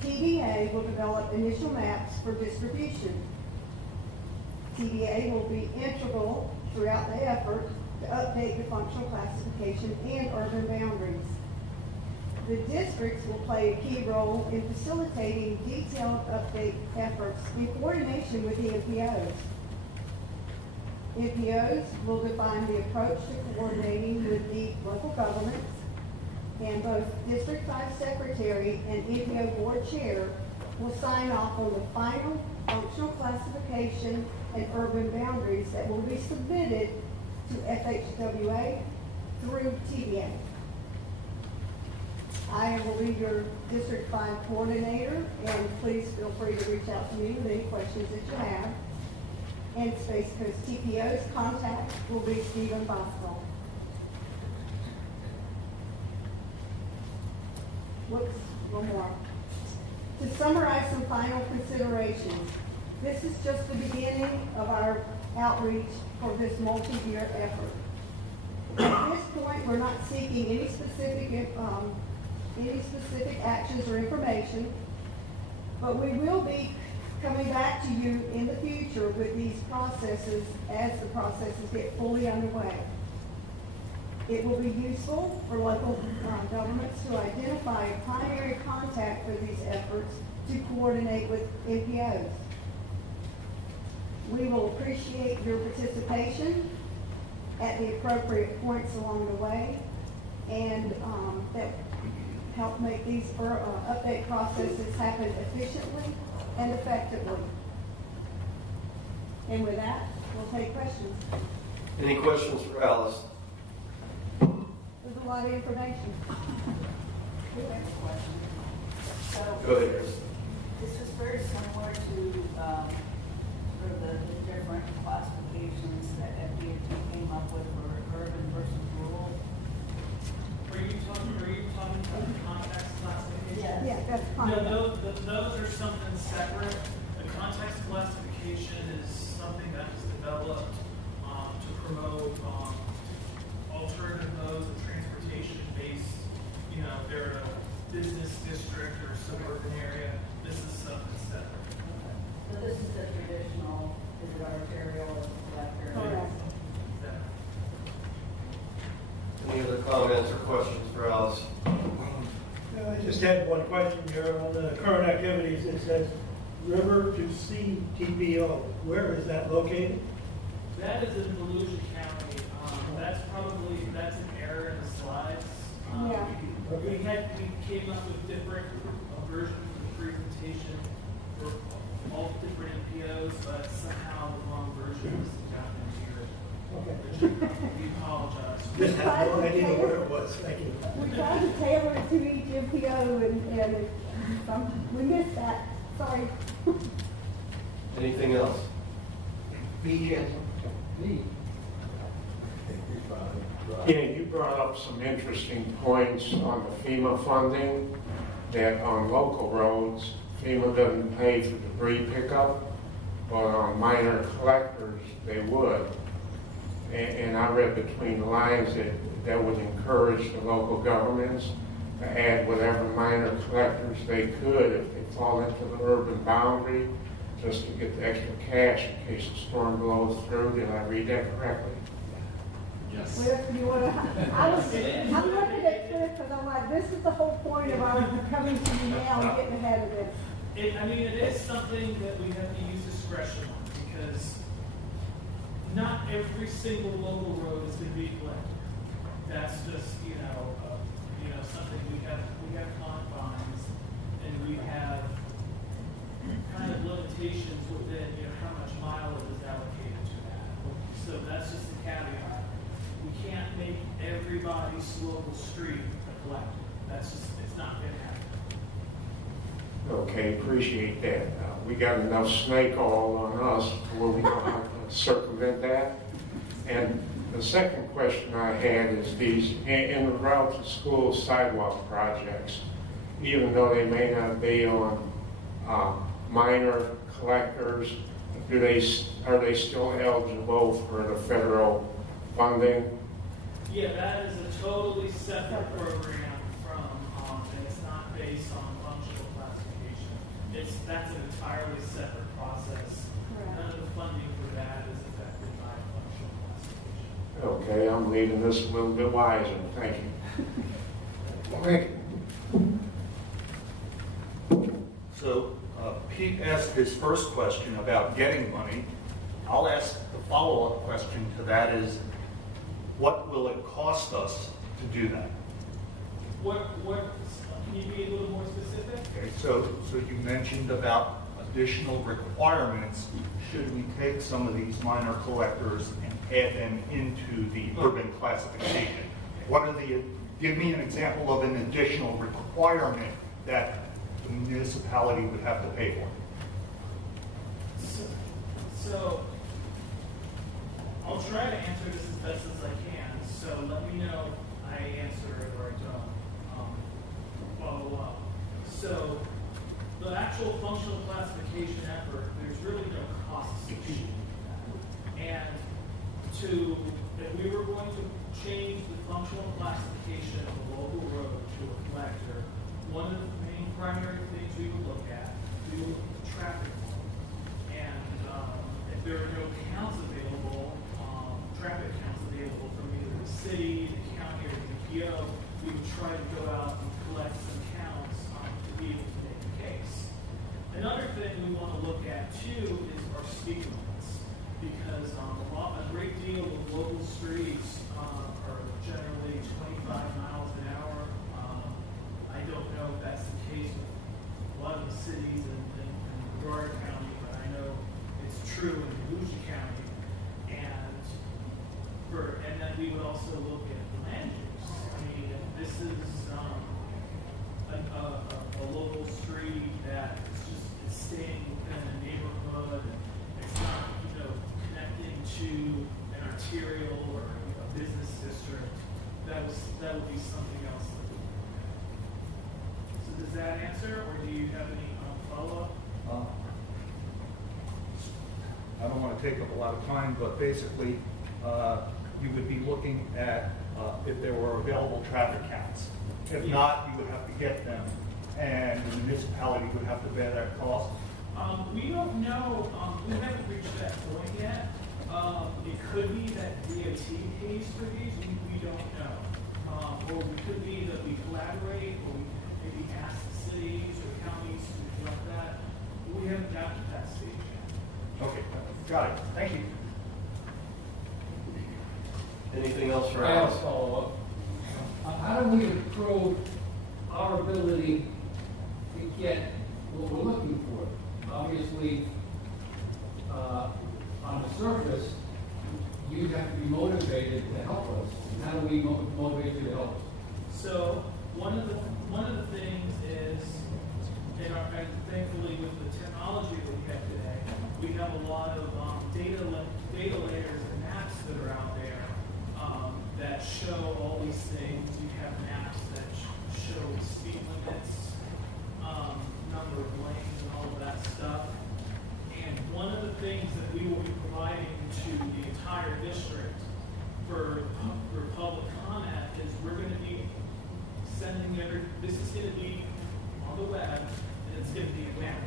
TDA will develop initial maps for distribution. TDA will be integral throughout the effort to update the functional classification and urban boundaries. The districts will play a key role in facilitating detailed update efforts in coordination with the MPOs. MPOs will define the approach to coordinating with the local governments, and both District 5 Secretary and MPO Board Chair will sign off on the final functional classification and urban boundaries that will be submitted to FHWA through TDA. I will be your District 5 coordinator, and please feel free to reach out to me with any questions that you have. and Space Coast TPO's contact will be Stephen Boswell. Whoops, one more. To summarize some final considerations, this is just the beginning of our outreach for this multi-year effort. At this point, we're not seeking any specific actions or information, but we will be coming back to you in the future with these processes as the processes get fully underway. It will be useful for local governments to identify a primary contact for these efforts to coordinate with NPOs. We will appreciate your participation at the appropriate points along the way, and that help make these update processes happen efficiently and effectively. And with that, we'll take questions. Any questions for Alice? There's a lot of information. I have a question. So, Go ahead, Chris. this is very similar to, sort of the different classifications that FDOT came up with for urban versus rural. Are you talking about the context classification? Yes. Yeah, that's fine. No, those are something separate. The context classification is something that was developed to promote alternative modes of transportation based, if they're a business district or suburban area. This is something separate. So this is the traditional, is it arterial, is it collector? Correct. Any other comments or questions for Alice? I just had one question here on the current activities. It says river to sea TPO. Where is that located? That is in Volusia County. That's an error in the slides. Yeah. We came up with different versions of the presentation for all different NPOs, but somehow the wrong version was gotten into it. We apologize. Just had no idea where it was. Thank you. We tried to tailor it to each MPO and we missed that. Sorry. Anything else? Yeah, you brought up some interesting points on the FEMA funding, that on local roads, FEMA doesn't pay for debris pickup, but on minor collectors, they would. And I read between the lines that would encourage the local governments to add whatever minor collectors they could if they fall into the urban boundary, just to get the extra cash in case a storm blows through. Did I read that correctly? Yes. Well, if you want to, I'm looking at Cliff because I'm like, this is the whole point of our coming to you now and getting ahead of this. It is something that we have to use discretion on, because not every single local road is going to be collected. That's just, something we have confines, and we have kind of limitations within, how much mileage is allocated to that. So that's just a caveat. We can't make everybody's local street a collector. That's just, it's not going to happen. Okay, appreciate that. We got enough snake oil on us where we don't have to circumvent that. And the second question I had is these, in the route to school sidewalk projects, even though they may not be on minor collectors, are they still eligible for the federal funding? Yeah, that is a totally separate program from, and it's not based on functional classification. That's an entirely separate process. Correct. None of the funding for that is affected by functional classification. Okay, I'm leaving this a little bit wiser. Thank you. Thank you. So Pete asked his first question about getting money. I'll ask the follow-up question to that is, what will it cost us to do that? Can you be a little more specific? Okay, so you mentioned about additional requirements. Should we take some of these minor collectors and add them into the urban classification? Give me an example of an additional requirement that the municipality would have to pay for. So I'll try to answer this as best as I can, so let me know if I answer it or I don't. Follow up. So the actual functional classification effort, there's really no cost associated with that. And if we were going to change the functional classification of a local road to a collector, one of the main primary things we would look at, we would look at the traffic flow. And if there are no counts available, traffic counts available from either the city, the county, or the DPO, we would try to go out and collect some counts to be able to make the case. Another thing we want to look at too is our speed limits, because a great deal of local streets are generally 25 miles an hour. I don't know if that's the case with a lot of the cities in Brevard County, but I know it's true in Volusia County. And then we would also look at land use. I mean, if this is a local street that it's staying within a neighborhood, and it's not, connecting to an arterial or a business district, that would be something else that we would look at. So does that answer, or do you have any follow-up? I don't want to take up a lot of time, but basically, you would be looking at if there were available traffic counts. If not, you would have to get them, and the municipality would have to bear that cost. We don't know. We haven't reached that point yet. It could be that DOT pays for these. We don't know. Or it could be that we collaborate, or we maybe ask the cities or counties to collect that. We haven't gotten to that stage yet. Okay, got it. Thank you. Anything else for I have a Alice? follow-up. How do we improve our ability to get what we're looking for? Obviously, on the surface, you have to be motivated to help us. How do we motivate you to help us? So one of the things is, and thankfully with the technology that we have today, we have a lot of data layers and maps that are out there that show all these things. You have maps that show speed limits, number of lanes, and all of that stuff. And one of the things that we will be providing to the entire district for public comment is we're going to be sending this is going to be on the web, and it's going to be a map.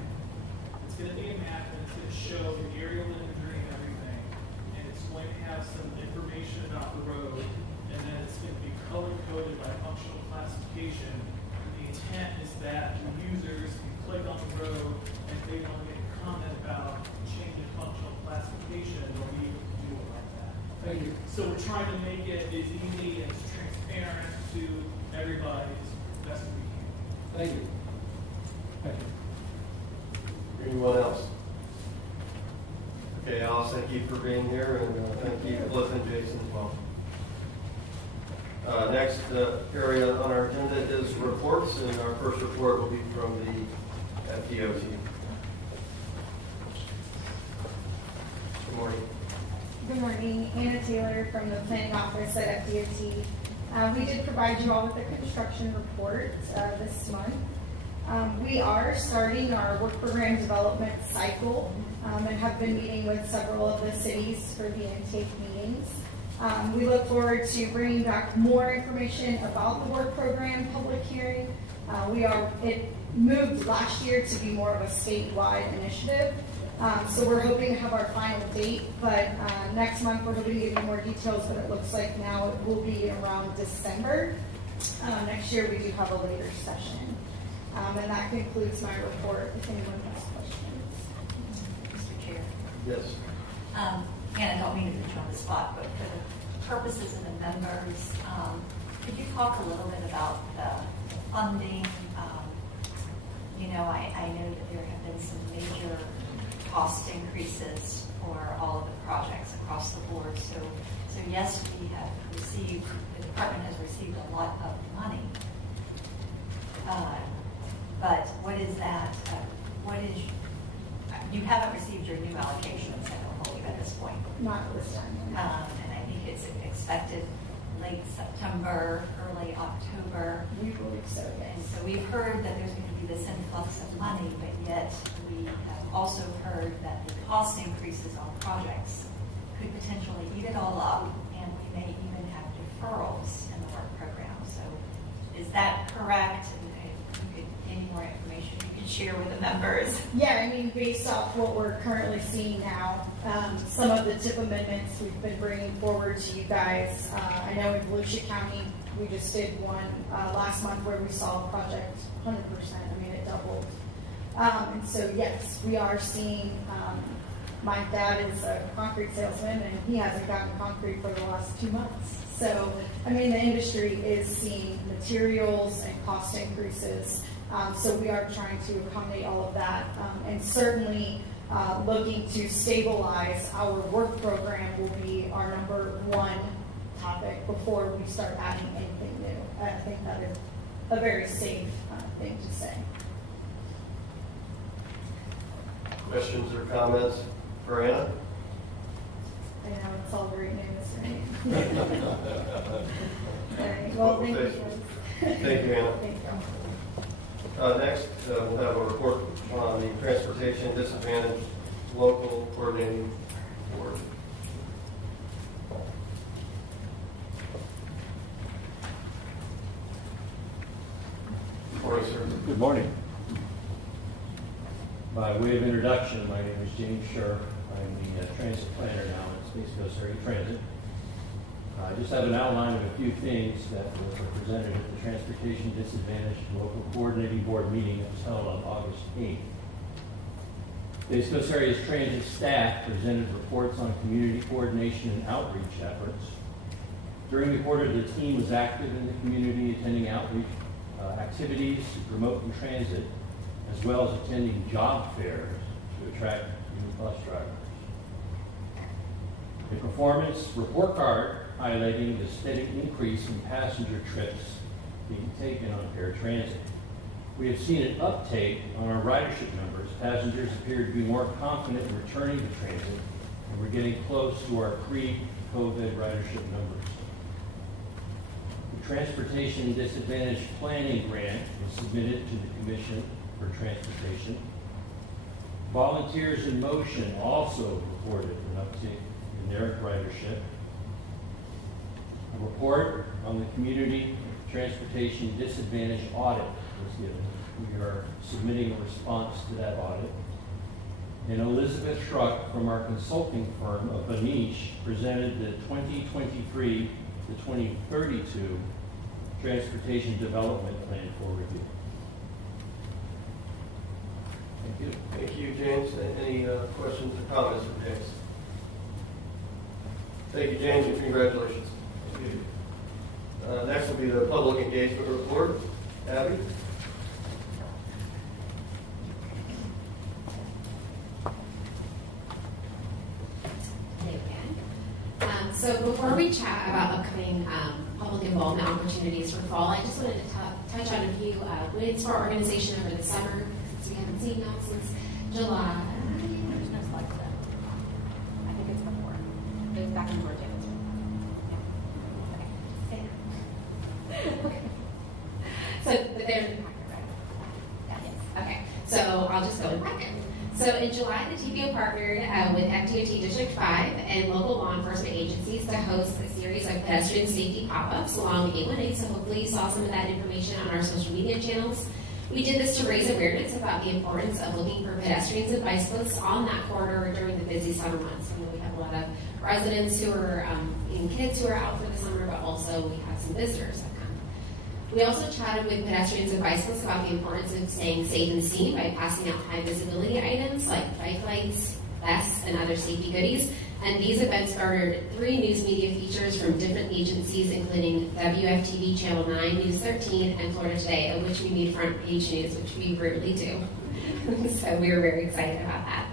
It's going to be a map, and it's going to show the aerial imagery and everything. And it's going to have some information about the road, and then it's going to be color-coded by functional classification. And the intent is that the users can click on the road, and if they want to make a comment about changing functional classification, they'll be able to do it like that. Thank you. So we're trying to make it as easy and as transparent to everybody as best we can. Thank you. Thank you. Anyone else? Okay, Alice, thank you for being here, and thank you, Cliff and Jason, as well. Next area on our agenda is reports, and our first report will be from the FDOT. Good morning. Good morning, Anna Taylor from the planning office at FDOT. We did provide you all with a construction report this month. We are starting our work program development cycle and have been meeting with several of the cities for the intake meetings. We look forward to bringing back more information about the work program public hearing. It moved last year to be more of a statewide initiative. So we're hoping to have our final date, but next month we're hoping to give you more details, but it looks like now it will be around December. Next year we do have a later session. And that concludes my report, if anyone has questions. Mr. Chair. Yes. Anna, I don't mean to put you on the spot, but for the purposes of the members, could you talk a little bit about the funding? I know that there have been some major cost increases for all of the projects across the board. So yes, we have received, the department has received a lot of money. But what is that? You haven't received your new allocations, I don't believe, at this point. Not this time. expected late September, early October. We believe so, And yes. so we've heard that there's going to be this influx of money, but yet we have also heard that the cost increases on projects could potentially eat it all up, and we may even have deferrals in the work program. So is that correct? And if you could, any more information you could share with the members? Yeah, I mean, based off what we're currently seeing now, some of the TIP amendments we've been bringing forward to you guys. I know in Volusia County, we just did one last month where we saw a project 100%. I mean, it doubled. And so, yes, we are seeing, my dad is a concrete salesman, and he hasn't gotten concrete for the last 2 months. So, I mean, the industry is seeing materials and cost increases. So we are trying to accommodate all of that, and certainly looking to stabilize our work program will be our number one topic before we start adding anything new. I think that is a very safe thing to say. Questions or comments for Anna? I know it's all great news, right? All right, well, thank you. Thank you, Anna. Thank you. Next, we'll have a report on the Transportation Disadvantaged Local Coordinating Board. Good morning, sir. Good morning. By way of introduction, my name is James Scherr. I'm the transit planner now at Space Coast Area Transit. I just have an outline of a few things that were presented at the Transportation Disadvantaged Local Coordinating Board meeting that was held on August 8th. Space Coast Area's transit staff presented reports on community coordination and outreach efforts. During the quarter, the team was active in the community, attending outreach activities to promote the transit, as well as attending job fairs to attract new bus drivers. A performance report card highlighting the steady increase in passenger trips being taken on paratransit. We have seen an uptake on our ridership numbers. Passengers appear to be more confident in returning to transit, and we're getting close to our pre-COVID ridership numbers. The Transportation Disadvantaged Planning Grant was submitted to the Commission for Transportation. Volunteers in Motion also reported an uptick in their ridership. A report on the Community Transportation Disadvantage Audit was given. We are submitting a response to that audit. And Elizabeth Schruck from our consulting firm of Banish presented the 2023 to 2032 Transportation Development Plan for review. Thank you. Thank you, James. Any questions or comments from James? Thank you, James, and congratulations. Next will be the public engagement report. Abby? So before we chat about upcoming public involvement opportunities for fall, I just wanted to touch on a few wins for our organization over the summer, since we haven't seen that since July. There's no slide for that. I think it's before. It's back in Georgia. So but there's the packet, right? Yes. Okay. So I'll just go in packet. So in July, the TPO partnered with FDOT District 5 and local law enforcement agencies to host a series of pedestrian safety pop-ups along 818. So hopefully you saw some of that information on our social media channels. We did this to raise awareness about the importance of looking for pedestrians and bicyclists on that corridor during the busy summer months. I know we have a lot of residents who are, and kids who are out for the summer, but also we have some visitors that come. We also chatted with pedestrians and bicyclists about the importance of staying safe and seen by passing out high visibility items like bike lights, vests, and other safety goodies. And these events garnered 3 news media features from different agencies, including WFTV Channel 9, News 13, and Florida Today, of which we made front page news, which we rarely do. So we were very excited about that.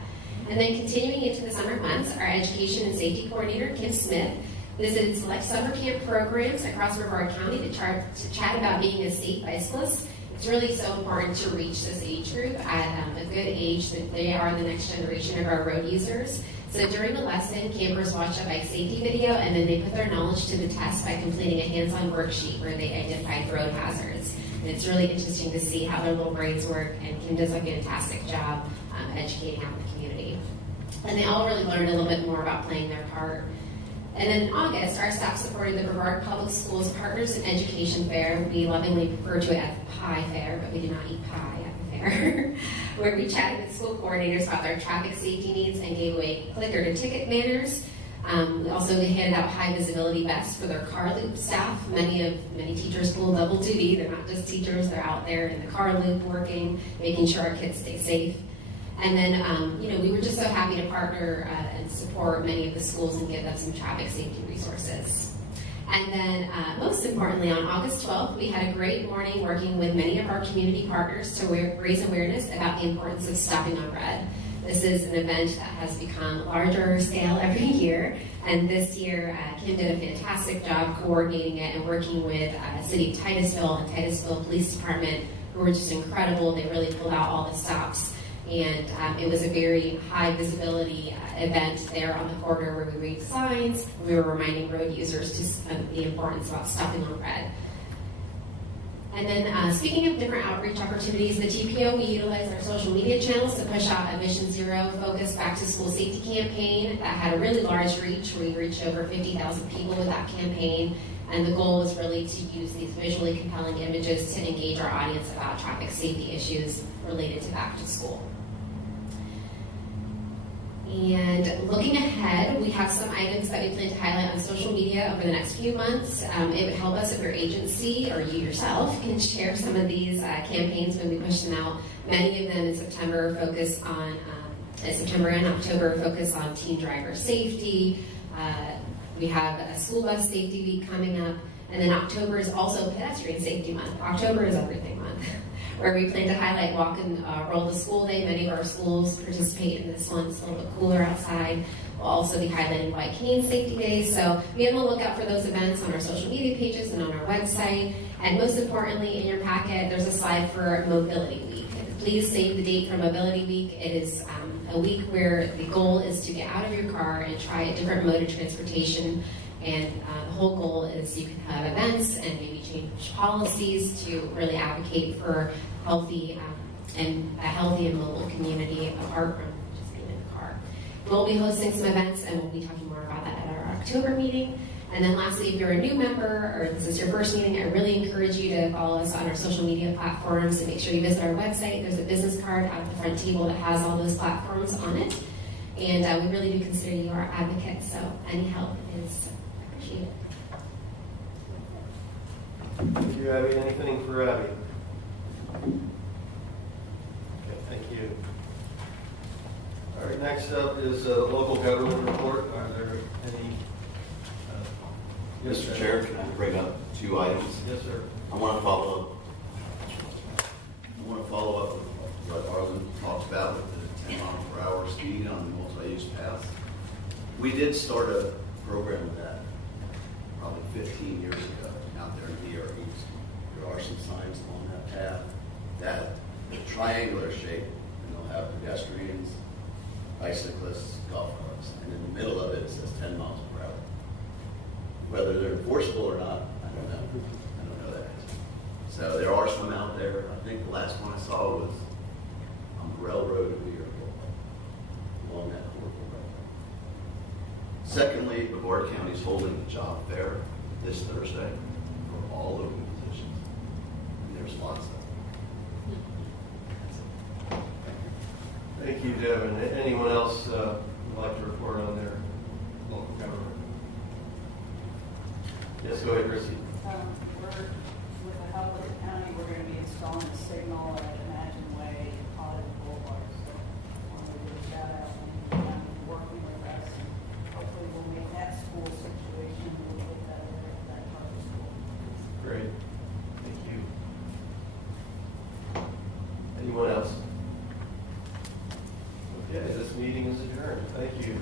And then continuing into the summer months, our education and safety coordinator, Kim Smith, visited select summer camp programs across Brevard County to chat about being a safe bicyclist. It's really so important to reach this age group at a good age, that they are the next generation of our road users. So during the lesson, campers watched a bike safety video, and then they put their knowledge to the test by completing a hands-on worksheet where they identified road hazards. And it's really interesting to see how their little brains work, and Kim does a fantastic job educating out the community. And they all really learned a little bit more about playing their part. And then in August, our staff supported the Brevard Public Schools Partners in Education Fair. We lovingly refer to it as the Pie Fair, but we do not eat pie at the fair, where we chatted with school coordinators about their traffic safety needs and gave away clicker to ticket banners. We also handed out high visibility vests for their car loop staff. Many teachers pull double duty. They're not just teachers, they're out there in the car loop working, making sure our kids stay safe. And then, we were just so happy to partner and support many of the schools and give them some traffic safety resources. And then, most importantly, on August 12th, we had a great morning working with many of our community partners to raise awareness about the importance of stopping on red. This is an event that has become larger scale every year, and this year, Kim did a fantastic job coordinating it and working with City of Titusville and Titusville Police Department, who were just incredible. They really pulled out all the stops. And it was a very high visibility event there on the corridor where we raised signs. We were reminding road users of the importance about stopping on red. And then speaking of different outreach opportunities, the TPO, we utilized our social media channels to push out a Mission Zero focused back to school safety campaign that had a really large reach. We reached over 50,000 people with that campaign. And the goal was really to use these visually compelling images to engage our audience about traffic safety issues related to back to school. And looking ahead, we have some items that we plan to highlight on social media over the next few months. It would help us if your agency or you yourself can share some of these campaigns when we push them out. Many of them in September focus on, September and October focus on teen driver safety. We have a school bus safety week coming up. And then October is also pedestrian safety month. October is everything month, where we plan to highlight Walk and Roll to School Day. Many of our schools participate in this one. It's a little bit cooler outside. We'll also be highlighting White Cane Safety Day. So be on the lookout for those events on our social media pages and on our website. And most importantly, in your packet, there's a slide for Mobility Week. Please save the date for Mobility Week. It is a week where the goal is to get out of your car and try a different mode of transportation. And the whole goal is you can have events and maybe change policies to really advocate for a healthy and mobile community apart from just being in the car. We'll be hosting some events, and we'll be talking more about that at our October meeting. And then lastly, if you're a new member or this is your first meeting, I really encourage you to follow us on our social media platforms and make sure you visit our website. There's a business card out at the front table that has all those platforms on it. And we really do consider you our advocates, so any help is appreciated. Thank you, Abby. Anything for Abby? Okay, thank you. All right, next up is local government report. Are there any? Mr. Chair, can I bring up two items? Yes, sir. I want to follow up with what Arlen talked about with the 10-mile-per-hour speed on the multi-use paths. We did start a program with that probably 15 years ago out there in the East. There are some signs on that path that are triangular shape, and they'll have pedestrians, bicyclists, golf carts, and in the middle of it says 10 miles per hour. Whether they're enforceable or not, I don't know. I don't know that answer. So there are some out there. I think the last one I saw was on Burrell Road in New York, along that corridor right there. Secondly, Brevard County is holding a job fair this Thursday for all open positions. And there's lots of them. Thank you, Devin. Anyone else would like to report on their local government? Yes, go ahead, Chrissy. With the help of the county, we're going to be installing a signal at Imagine Way, Hollywood Boulevard. So I want to give a shout out and working with us. And hopefully we'll make that school situation a little bit better for that part of the school. Great. Thank you. Anyone else? Okay, this meeting is adjourned. Thank you.